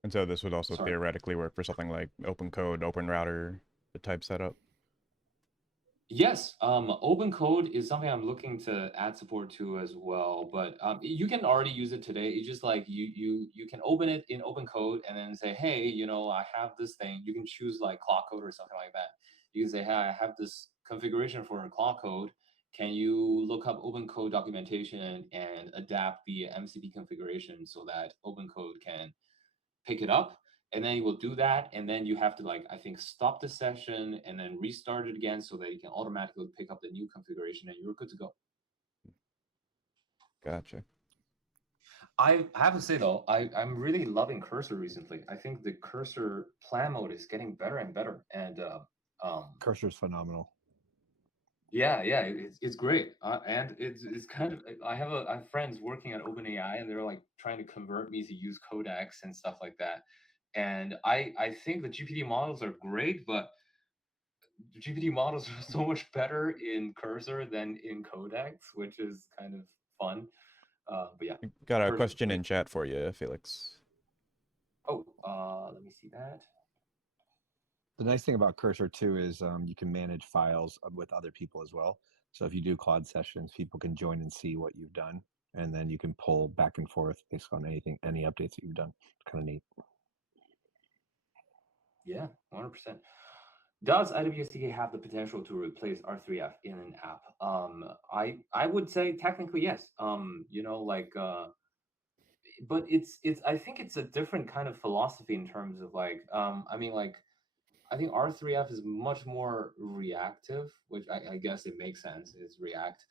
And so this would also Sorry. theoretically work for something like open code, open router, the type setup. Yes, open code is something I'm looking to add support to as well. But you can already use it today. It's just like you can open it in open code and then say, hey, I have this thing. You can choose like clock code or something like that. You can say, hey, I have this configuration for a clock code. Can you look up open code documentation and adapt the MCP configuration so that open code can pick it up? And then you will do that, and then you have to, like, I think, stop the session and then restart it again so that you can automatically pick up the new configuration and you're good to go. Gotcha. I have to say though, I'm really loving Cursor recently. I think the Cursor plan mode is getting better and better, and Cursor's phenomenal. yeah, it's great, and it's kind of, I have friends working at OpenAI, and they're like trying to convert me to use codecs and stuff like that. And I think the GPT models are great, but the GPT models are so much better in Cursor than in codecs, which is kind of fun. But yeah, Got a Cursor. question in chat for you, Felix. Oh, let me see that. The nice thing about Cursor too is you can manage files with other people as well. So if you do Claude sessions, people can join and see what you've done, and then you can pull back and forth based on any updates that you've done. It's kind of neat. Yeah, 100%. Does IWSTK have the potential to replace R3F in an app? I would say technically yes. But it's I think it's a different kind of philosophy in terms of like I think R3F is much more reactive, which I guess it makes sense. It's React.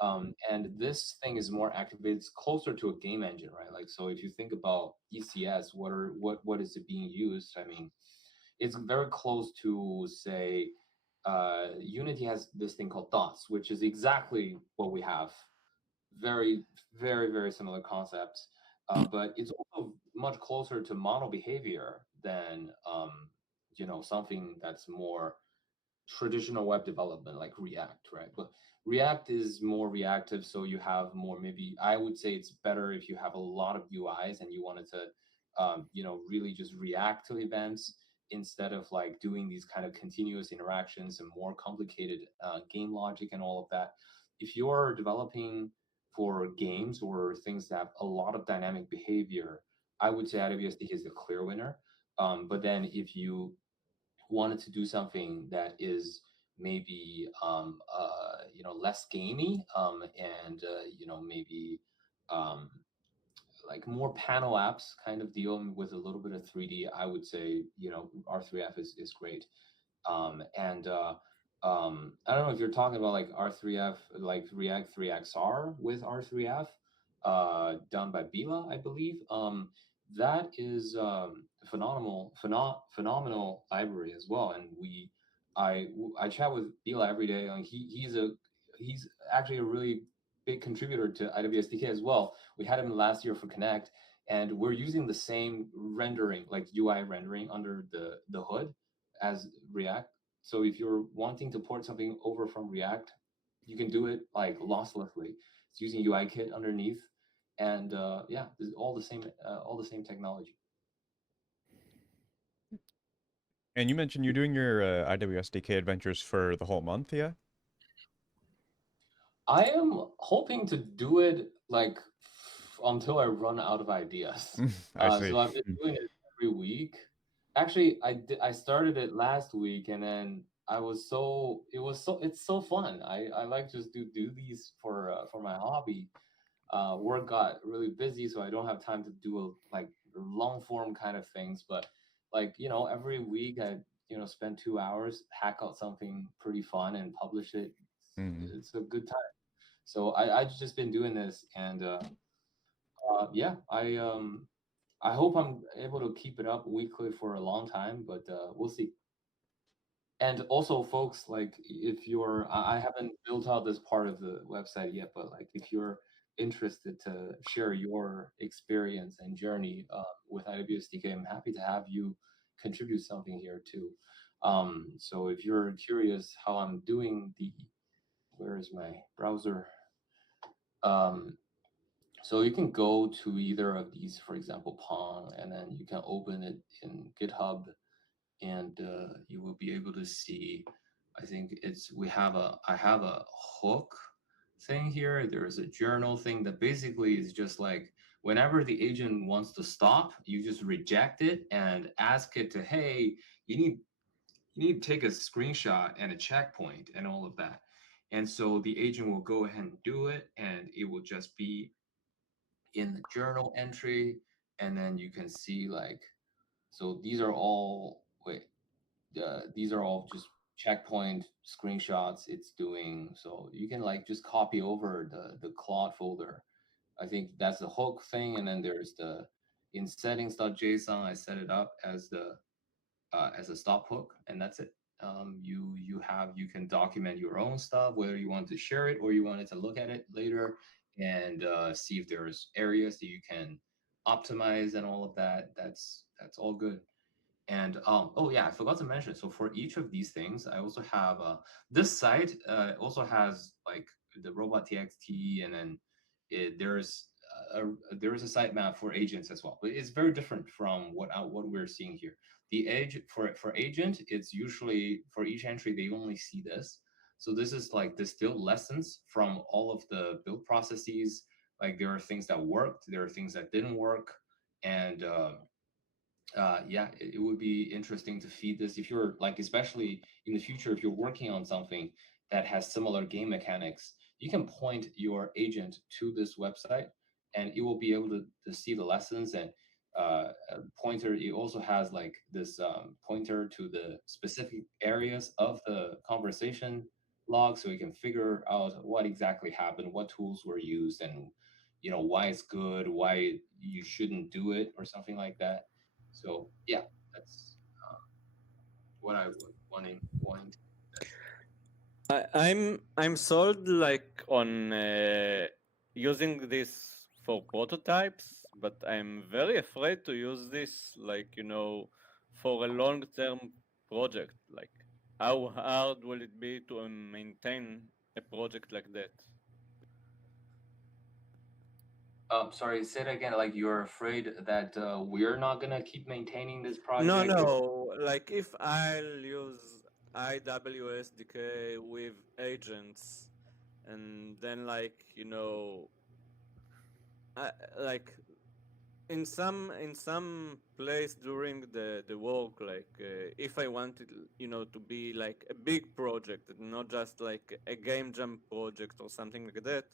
And this thing is more activated. It's closer to a game engine, right? Like, so if you think about ECS, what is it being used? I mean, it's very close to, say, Unity has this thing called dots, which is exactly what we have. Very, very, very similar concepts, but it's also much closer to model behavior than something that's more traditional web development like React, right? But React is more reactive, so you have more, maybe I would say it's better if you have a lot of UIs and you wanted to, really just react to events instead of like doing these kind of continuous interactions and more complicated game logic and all of that. If you're developing for games or things that have a lot of dynamic behavior, I would say AWS is the clear winner. But then if you wanted to do something that is maybe less gamey, and maybe um, like more panel apps kind of deal with a little bit of 3D, I would say R3F is great. And I don't know if you're talking about like R3F, like React 3XR with R3F, done by Bila, I believe. That is phenomenal library as well. And I chat with Bila every day. Like he's actually a really big contributor to IWSDK as well. We had him last year for Connect, and we're using the same rendering, like UI rendering under the hood as React. So if you're wanting to port something over from React, you can do it like losslessly. It's using UIKit underneath, and yeah, it's all the same technology. And you mentioned you're doing your IWSDK adventures for the whole month, yeah? I am hoping to do it like until I run out of ideas. I see. So I've been doing it every week. Actually, I started it last week, and then it's so fun. I like just do these for my hobby. Work got really busy, so I don't have time to do like long form kind of things. But like every week I spend 2 hours, hack out something pretty fun, and publish it. It's a good time. So I've just been doing this, and yeah, I hope I'm able to keep it up weekly for a long time, but we'll see. And also, folks, like if you're, I haven't built out this part of the website yet, but like if you're interested to share your experience and journey with IWSDK, I'm happy to have you contribute something here too. So if you're curious how I'm doing where is my browser? So you can go to either of these, for example, Pong, and then you can open it in GitHub, and you will be able to see, I I think I have a hook thing here. There's a journal thing that basically is just like whenever the agent wants to stop, you just reject it and ask it to, hey, you need to take a screenshot and a checkpoint and all of that. And so the agent will go ahead and do it, and it will just be in the journal entry. And then you can see like, so these are all, these are all just checkpoint screenshots it's doing. So you can like just copy over the Claude folder. I think that's the hook thing. And then there's the in settings.json, I set it up as a stop hook, and that's it. You can document your own stuff, whether you want to share it or you wanted to look at it later and see if there's areas that you can optimize and all of that. That's all good. And oh yeah, I forgot to mention. So for each of these things, I also have this site also has like the robot txt, and then there is a sitemap for agents as well. But it's very different from what we're seeing here. The edge for agent, it's usually for each entry they only see this. So this is like distilled lessons from all of the build processes. Like there are things that worked, there are things that didn't work, and yeah, it would be interesting to feed this if you're like, especially in the future, if you're working on something that has similar game mechanics, you can point your agent to this website and it will be able to see the lessons and pointer. It also has like this pointer to the specific areas of the conversation log, so you can figure out what exactly happened, what tools were used, and why it's good, why you shouldn't do it, or something like that. So yeah, that's what I was wanting to this. I'm sold like on using this for prototypes, but I'm very afraid to use this like for a long-term project. Like, how hard will it be to maintain a project like that? Sorry, say it again. Like you're afraid that we're not gonna keep maintaining this project? No. Like if I'll use IWSDK with agents, and then like in some place during the work, like if I wanted to be like a big project and not just like a game jam project or something like that,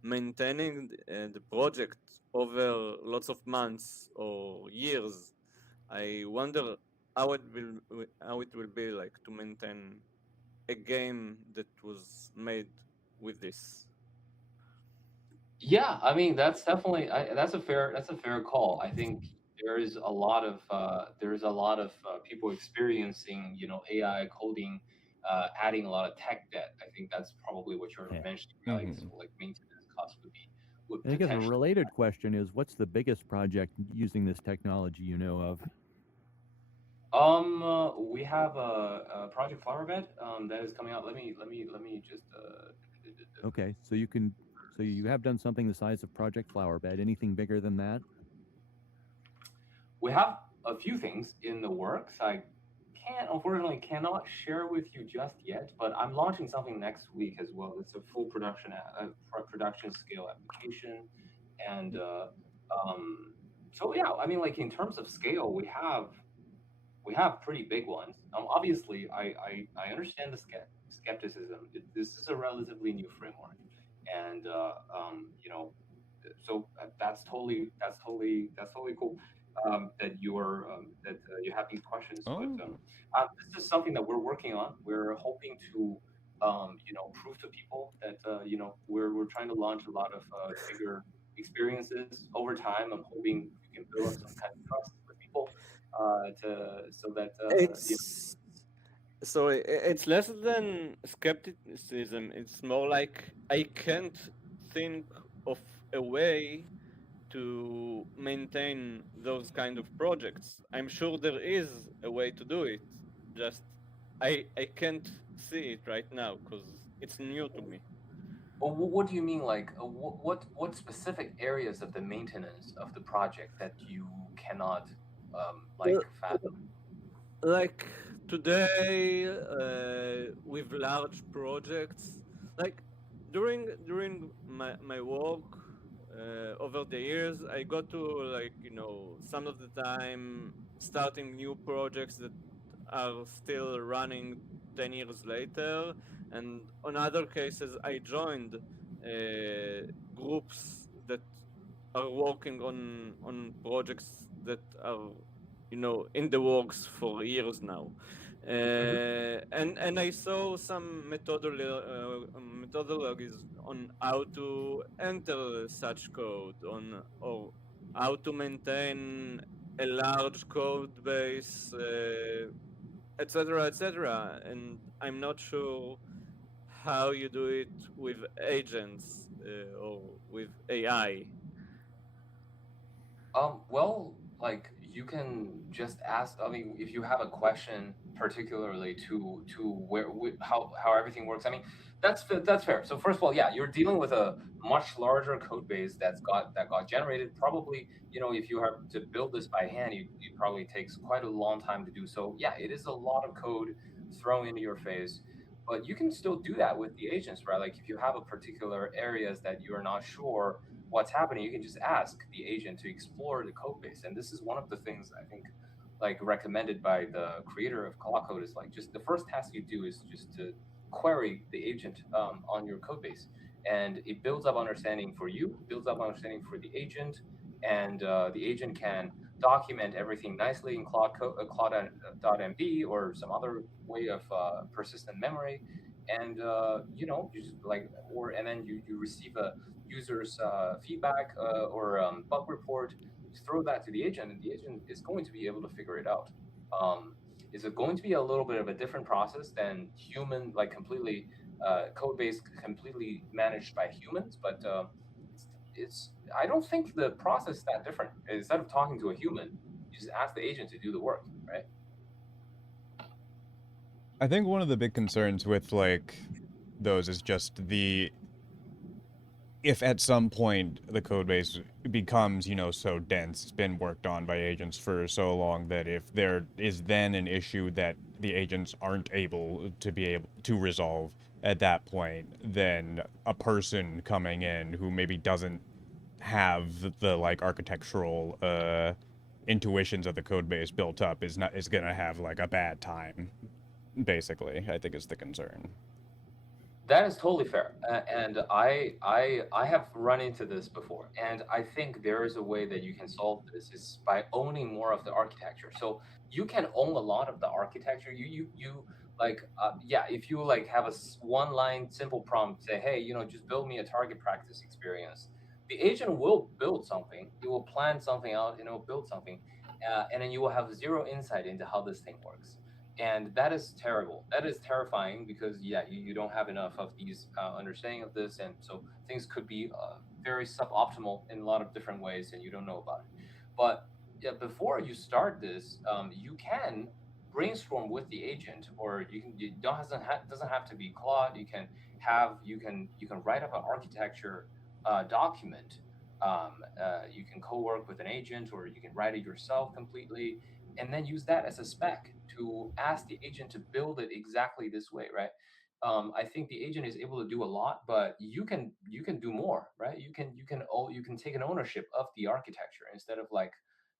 maintaining the project over lots of months or years, I wonder how it will be like to maintain a game that was made with this. Yeah, I mean that's definitely that's a fair call. I think there's a lot of people experiencing AI coding, adding a lot of tech debt. I think that's probably what you're Yeah. mentioning. Like so, like maintenance costs would I think as a potentially. related question is, what's the biggest project using this technology you know of? We have a Project Flowerbed that is coming out. Let me just. Okay, so you have done something the size of Project Flowerbed. Anything bigger than that? We have a few things in the works. I unfortunately cannot share with you just yet, but I'm launching something next week as well. It's a full production scale application, and so yeah, I mean, like in terms of scale, we have pretty big ones. Obviously, I understand the skepticism. This is a relatively new framework, and so that's totally cool that you have these questions. Oh. But this is something that we're working on. We're hoping to prove to people that we're trying to launch a lot of bigger experiences over time. I'm hoping we can build up some kind of trust with people so that it's less than skepticism. It's more like I can't think of a way to maintain those kind of projects. I'm sure there is a way to do it. Just I can't see it right now because it's new to me. Well, what do you mean? Like, what specific areas of the maintenance of the project that you cannot fathom? Like today with large projects, like during my work over the years, I got to, like, some of the time starting new projects that are still running 10 years later, and on other cases I joined groups that are working on projects that are, in the works for years now. And I saw some methodologies on how to enter such code, on or how to maintain a large code base, etc., etc. And I'm not sure how you do it with agents or with AI. Well, like you can just ask. I mean, if you have a question particularly to how everything works, I mean, that's fair. So first of all, yeah, you're dealing with a much larger code base that got generated. Probably, if you have to build this by hand, it probably takes quite a long time to do. So yeah, it is a lot of code thrown into your face. But you can still do that with the agents, right? Like if you have a particular areas that you're not sure what's happening, you can just ask the agent to explore the code base. And this is one of the things I think like recommended by the creator of Claw Code is like just the first task you do is just to query the agent on your code base. And it builds up understanding for you, builds up understanding for the agent, and the agent can document everything nicely in Cloud.mb or some other way of persistent memory. And you just like, or and then you receive a user's feedback or bug report, just throw that to the agent, and the agent is going to be able to figure it out. Is it going to be a little bit of a different process than human, like completely code base completely managed by humans? But it's I don't think the process is that different. Instead of talking to a human, you just ask the agent to do the work, right? I think one of the big concerns with like those is just the if at some point the code base becomes, so dense, it's been worked on by agents for so long that if there is then an issue that the agents aren't able to resolve at that point, then a person coming in who maybe doesn't have the like architectural intuitions of the code base built up is gonna have like a bad time. Basically, I think is the concern. That is totally fair, and I have run into this before, and I think there is a way that you can solve this is by owning more of the architecture. So you can own a lot of the architecture. You like yeah, if you like have a one line simple prompt, say, hey, just build me a target practice experience. The agent will build something. It will plan something out, and it will build something, and then you will have zero insight into how this thing works, and that is terrible. That is terrifying because yeah, you don't have enough of these understanding of this, and so things could be very suboptimal in a lot of different ways, and you don't know about it. But yeah, before you start this, you can brainstorm with the agent, or you don't doesn't have to be Claude. You can write up an architecture document. You can co-work with an agent, or you can write it yourself completely and then use that as a spec to ask the agent to build it exactly this way, right? I think the agent is able to do a lot, but you can do more, right? You can take an ownership of the architecture instead of like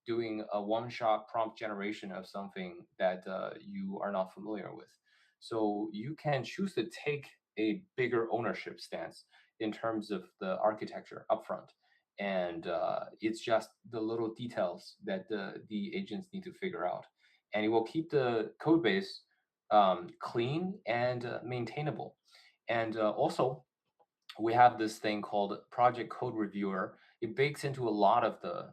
doing a one-shot prompt generation of something that you are not familiar with. So you can choose to take a bigger ownership stance in terms of the architecture upfront, and it's just the little details that the agents need to figure out, and it will keep the code base clean and maintainable. And also, we have this thing called Project Code Reviewer. It bakes into a lot of the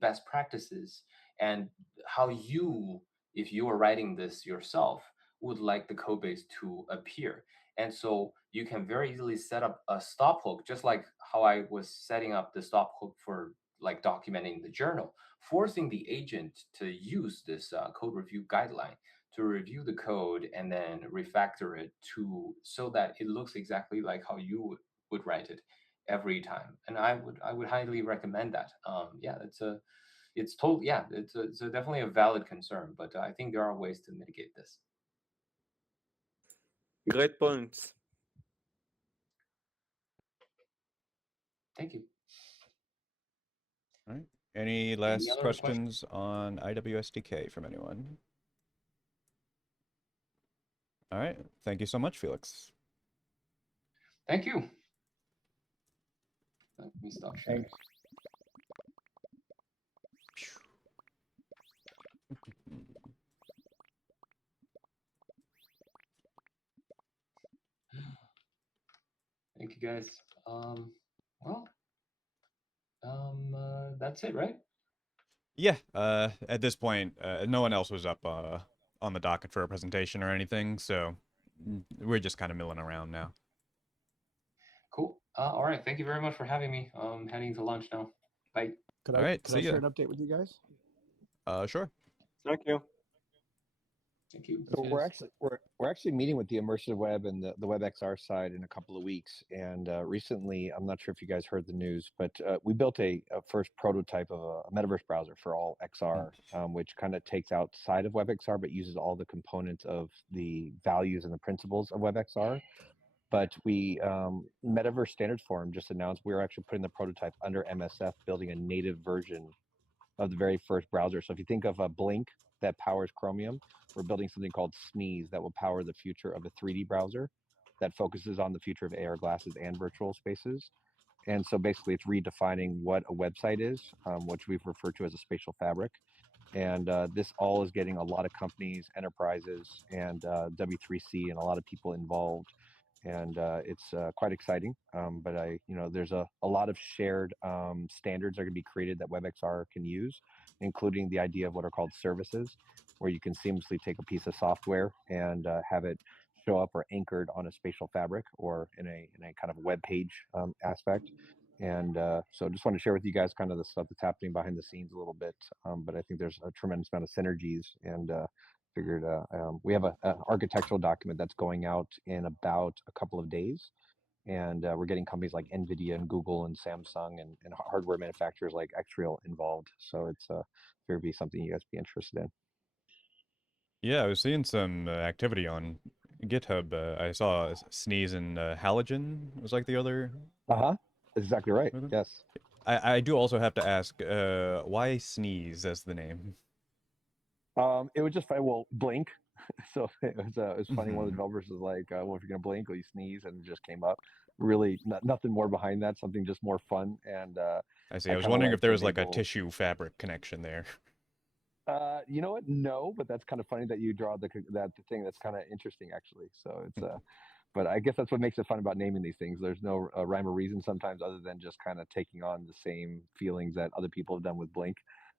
best practices and how you, if you are writing this yourself, would like the code base to appear. And so you can very easily set up a stop hook, just like how I was setting up the stop hook for like documenting the journal, forcing the agent to use this code review guideline to review the code and then refactor it to so that it looks exactly like how you would write it every time. And I would highly recommend that. Yeah, it's totally, yeah, it's definitely a valid concern, but I think there are ways to mitigate this. Great points. Thank you. All right. Any last other questions on IWSDK from anyone? All right. Thank you so much, Felix. Thank you. Let me stop sharing. Thanks. Thank you, guys. Well, that's it, right? Yeah. At this point, no one else was up on the docket for a presentation or anything, so we're just kind of milling around now. Cool. All right. Thank you very much for having me. Heading to lunch now. Bye. All right. Could I See share ya. an update with you guys? Sure. Thank you. Thank you. So we're actually meeting with the immersive web and the WebXR side in a couple of weeks. And recently, I'm not sure if you guys heard the news, but we built a first prototype of a metaverse browser for all XR, which kind of takes outside of WebXR, but uses all the components of the values and the principles of WebXR. But we, Metaverse Standards Forum just announced we're actually putting the prototype under MSF, building a native version of the very first browser. So if you think of a Blink that powers Chromium, we're building something called Sneeze that will power the future of a 3D browser that focuses on the future of AR glasses and virtual spaces. And so basically it's redefining what a website is, which we've referred to as a spatial fabric. And this all is getting a lot of companies, enterprises, and W3C and a lot of people involved. And it's quite exciting. But there's a lot of shared standards that are going to be created that WebXR can use, including the idea of what are called services, where you can seamlessly take a piece of software and have it show up or anchored on a spatial fabric or in a kind of web page aspect. And so just want to share with you guys kind of the stuff that's happening behind the scenes a little bit. But I think there's a tremendous amount of synergies, and figured we have an architectural document that's going out in about a couple of days. And we're getting companies like NVIDIA and Google and Samsung and hardware manufacturers like Xreal involved. So it's going to be something you guys be interested in. Yeah, I was seeing some activity on GitHub. I saw Sneeze and Halogen was like the other. That's exactly right. Yes. I do also have to ask, why Sneeze as the name? It was just funny. Well, Blink. So it was funny. One of the developers was like, "Well, if you're gonna blink, will you sneeze?" And it just came up. Really, nothing more behind that. Something just more fun. And I see. I was wondering if there was like a tissue fabric connection there. You know what? No, but that's kind of funny that you draw the thing. That's kind of interesting, actually. So it's but I guess that's what makes it fun about naming these things. There's no rhyme or reason sometimes, other than just kind of taking on the same feelings that other people have done with Blink,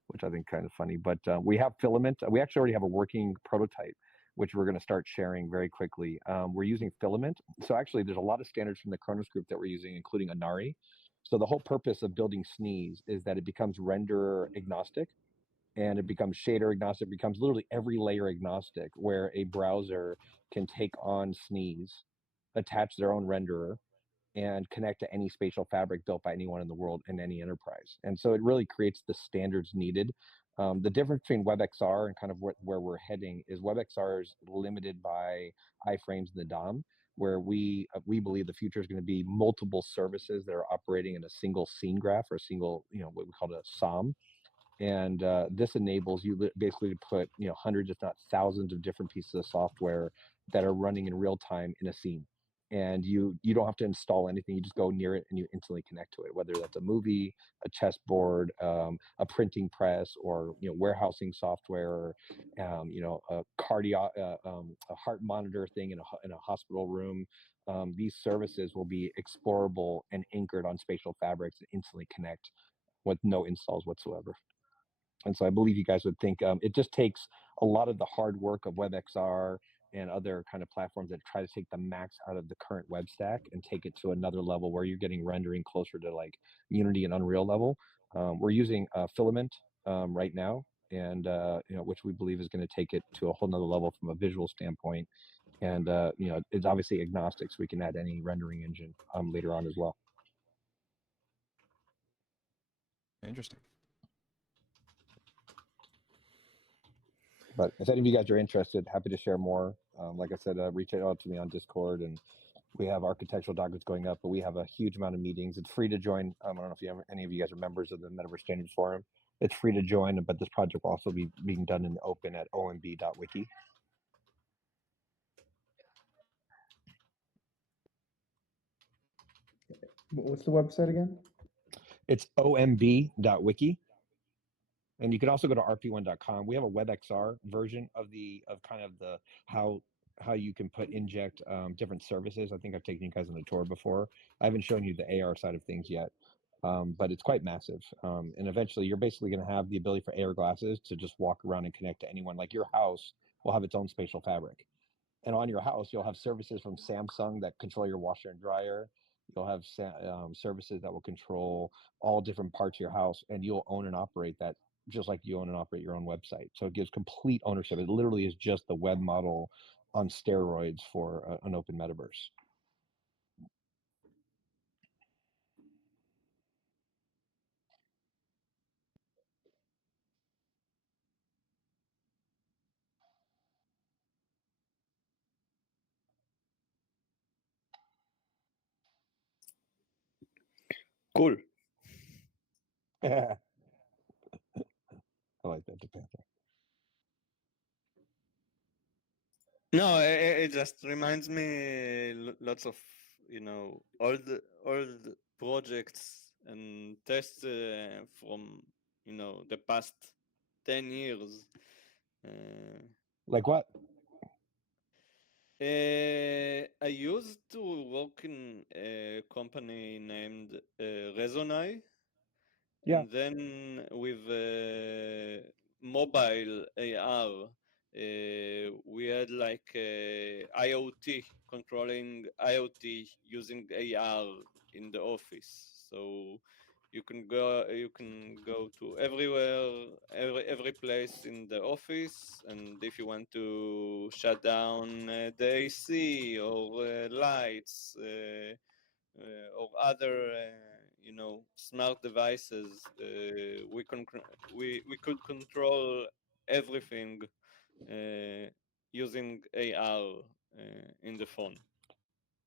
which I think kind of funny. But we have Filament. We actually already have a working prototype, which we're going to start sharing very quickly. We're using Filament. So actually, there's a lot of standards from the Kronos group that we're using, including Inari. So the whole purpose of building Sneeze is that it becomes renderer agnostic, and it becomes shader agnostic, becomes literally every layer agnostic, where a browser can take on Sneeze, attach their own renderer, and connect to any spatial fabric built by anyone in the world in any enterprise. And so it really creates the standards needed. The difference between WebXR and kind of where we're heading is WebXR is limited by iframes in the DOM, where we believe the future is going to be multiple services that are operating in a single scene graph or a single, what we call a SOM. And this enables you basically to put hundreds, if not thousands, of different pieces of software that are running in real time in a scene. And you don't have to install anything. You just go near it and you instantly connect to it, whether that's a movie, a chessboard, a printing press, or warehousing software, or a cardiac a heart monitor thing in a hospital room. These services will be explorable and anchored on spatial fabrics and instantly connect with no installs whatsoever. And so I believe you guys would think it just takes a lot of the hard work of WebXR and other kind of platforms that try to take the max out of the current web stack and take it to another level where you're getting rendering closer to like Unity and Unreal level. We're using Filament right now, and which we believe is going to take it to a whole nother level from a visual standpoint. And it's obviously agnostic, so we can add any rendering engine later on as well. Interesting. But if any of you guys are interested, happy to share more. Like I said, reach out to me on Discord, and we have architectural documents going up. But we have a huge amount of meetings. It's free to join. I don't know if any of you guys are members of the Metaverse Standards Forum. It's free to join, but this project will also be being done in the open at omb.wiki. What's the website again? It's omb.wiki. And you can also go to rp1.com. We have a WebXR version of how you can inject different services. I think I've taken you guys on a tour before. I haven't shown you the AR side of things yet, but it's quite massive. And eventually, you're basically going to have the ability for AR glasses to just walk around and connect to anyone. Like your house will have its own spatial fabric. And on your house, you'll have services from Samsung that control your washer and dryer. You'll have services that will control all different parts of your house, and you'll own and operate that just like you own and operate your own website. So it gives complete ownership. It literally is just the web model on steroids for an open metaverse. Cool. I like that, the Panther. No, it just reminds me lots of old projects and tests from the past 10 years. Like what? I used to work in a company named Resonai, Yeah. and then with mobile AR, we had like IoT, controlling IoT using AR in the office. So you can go to every place in the office, and if you want to shut down the AC or lights or other smart devices, we could control everything using AR in the phone.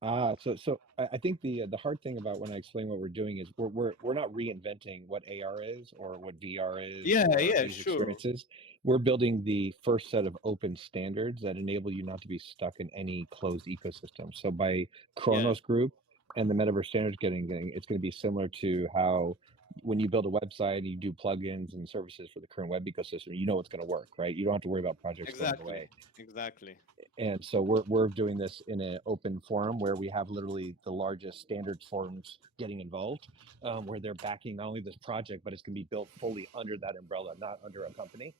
So I think the hard thing about when I explain what we're doing is we're not reinventing what AR is or what VR is or these Sure. experiences. We're building the first set of open standards that enable you not to be stuck in any closed ecosystem. So by Kronos Group and the Metaverse Standards getting it's going to be similar to how when you build a website and you do plugins and services for the current web ecosystem, you know it's going to work, right? You don't have to worry about projects going away. Exactly. And so we're doing this in an open forum where we have literally the largest standards forums getting involved, where they're backing not only this project, but it's going to be built fully under that umbrella, not under a company.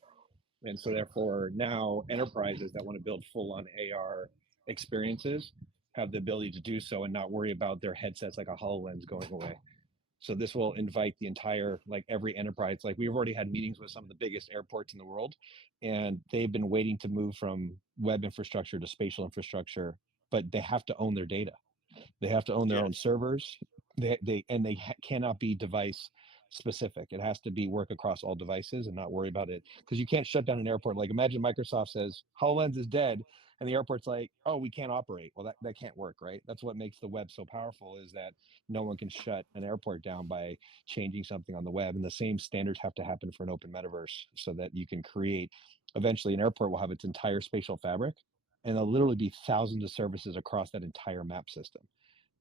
And so therefore now enterprises that want to build full on AR experiences have the ability to do so and not worry about their headsets like a HoloLens going away. So this will invite the entire, like every enterprise. Like we've already had meetings with some of the biggest airports in the world, and they've been waiting to move from web infrastructure to spatial infrastructure, but they have to own their data. They have to own their own servers. They cannot be device specific. It has to be work across all devices and not worry about it, because you can't shut down an airport. Like imagine Microsoft says HoloLens is dead, and the airport's like, oh, we can't operate. Well, that can't work, right? That's what makes the web so powerful, is that no one can shut an airport down by changing something on the web. And the same standards have to happen for an open metaverse, so that you can create, eventually an airport will have its entire spatial fabric, and there'll literally be thousands of services across that entire map system.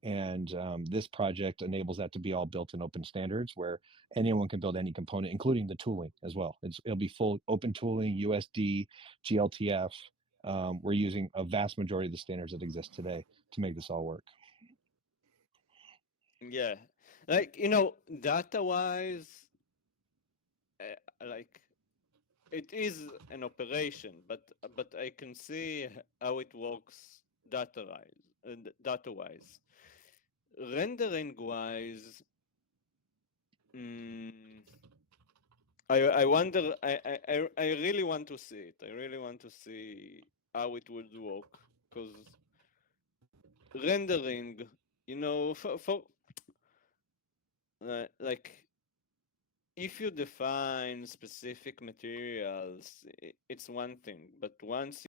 And this project enables that to be all built in open standards where anyone can build any component, including the tooling as well. It'll be full open tooling, USD, GLTF. We're using a vast majority of the standards that exist today to make this all work. Yeah, like data wise, like it is an operation, but I can see how it works data wise. Rendering wise, I wonder. I really want to see it. I really want to see how it would work, because rendering, for like if you define specific materials, it's one thing, but once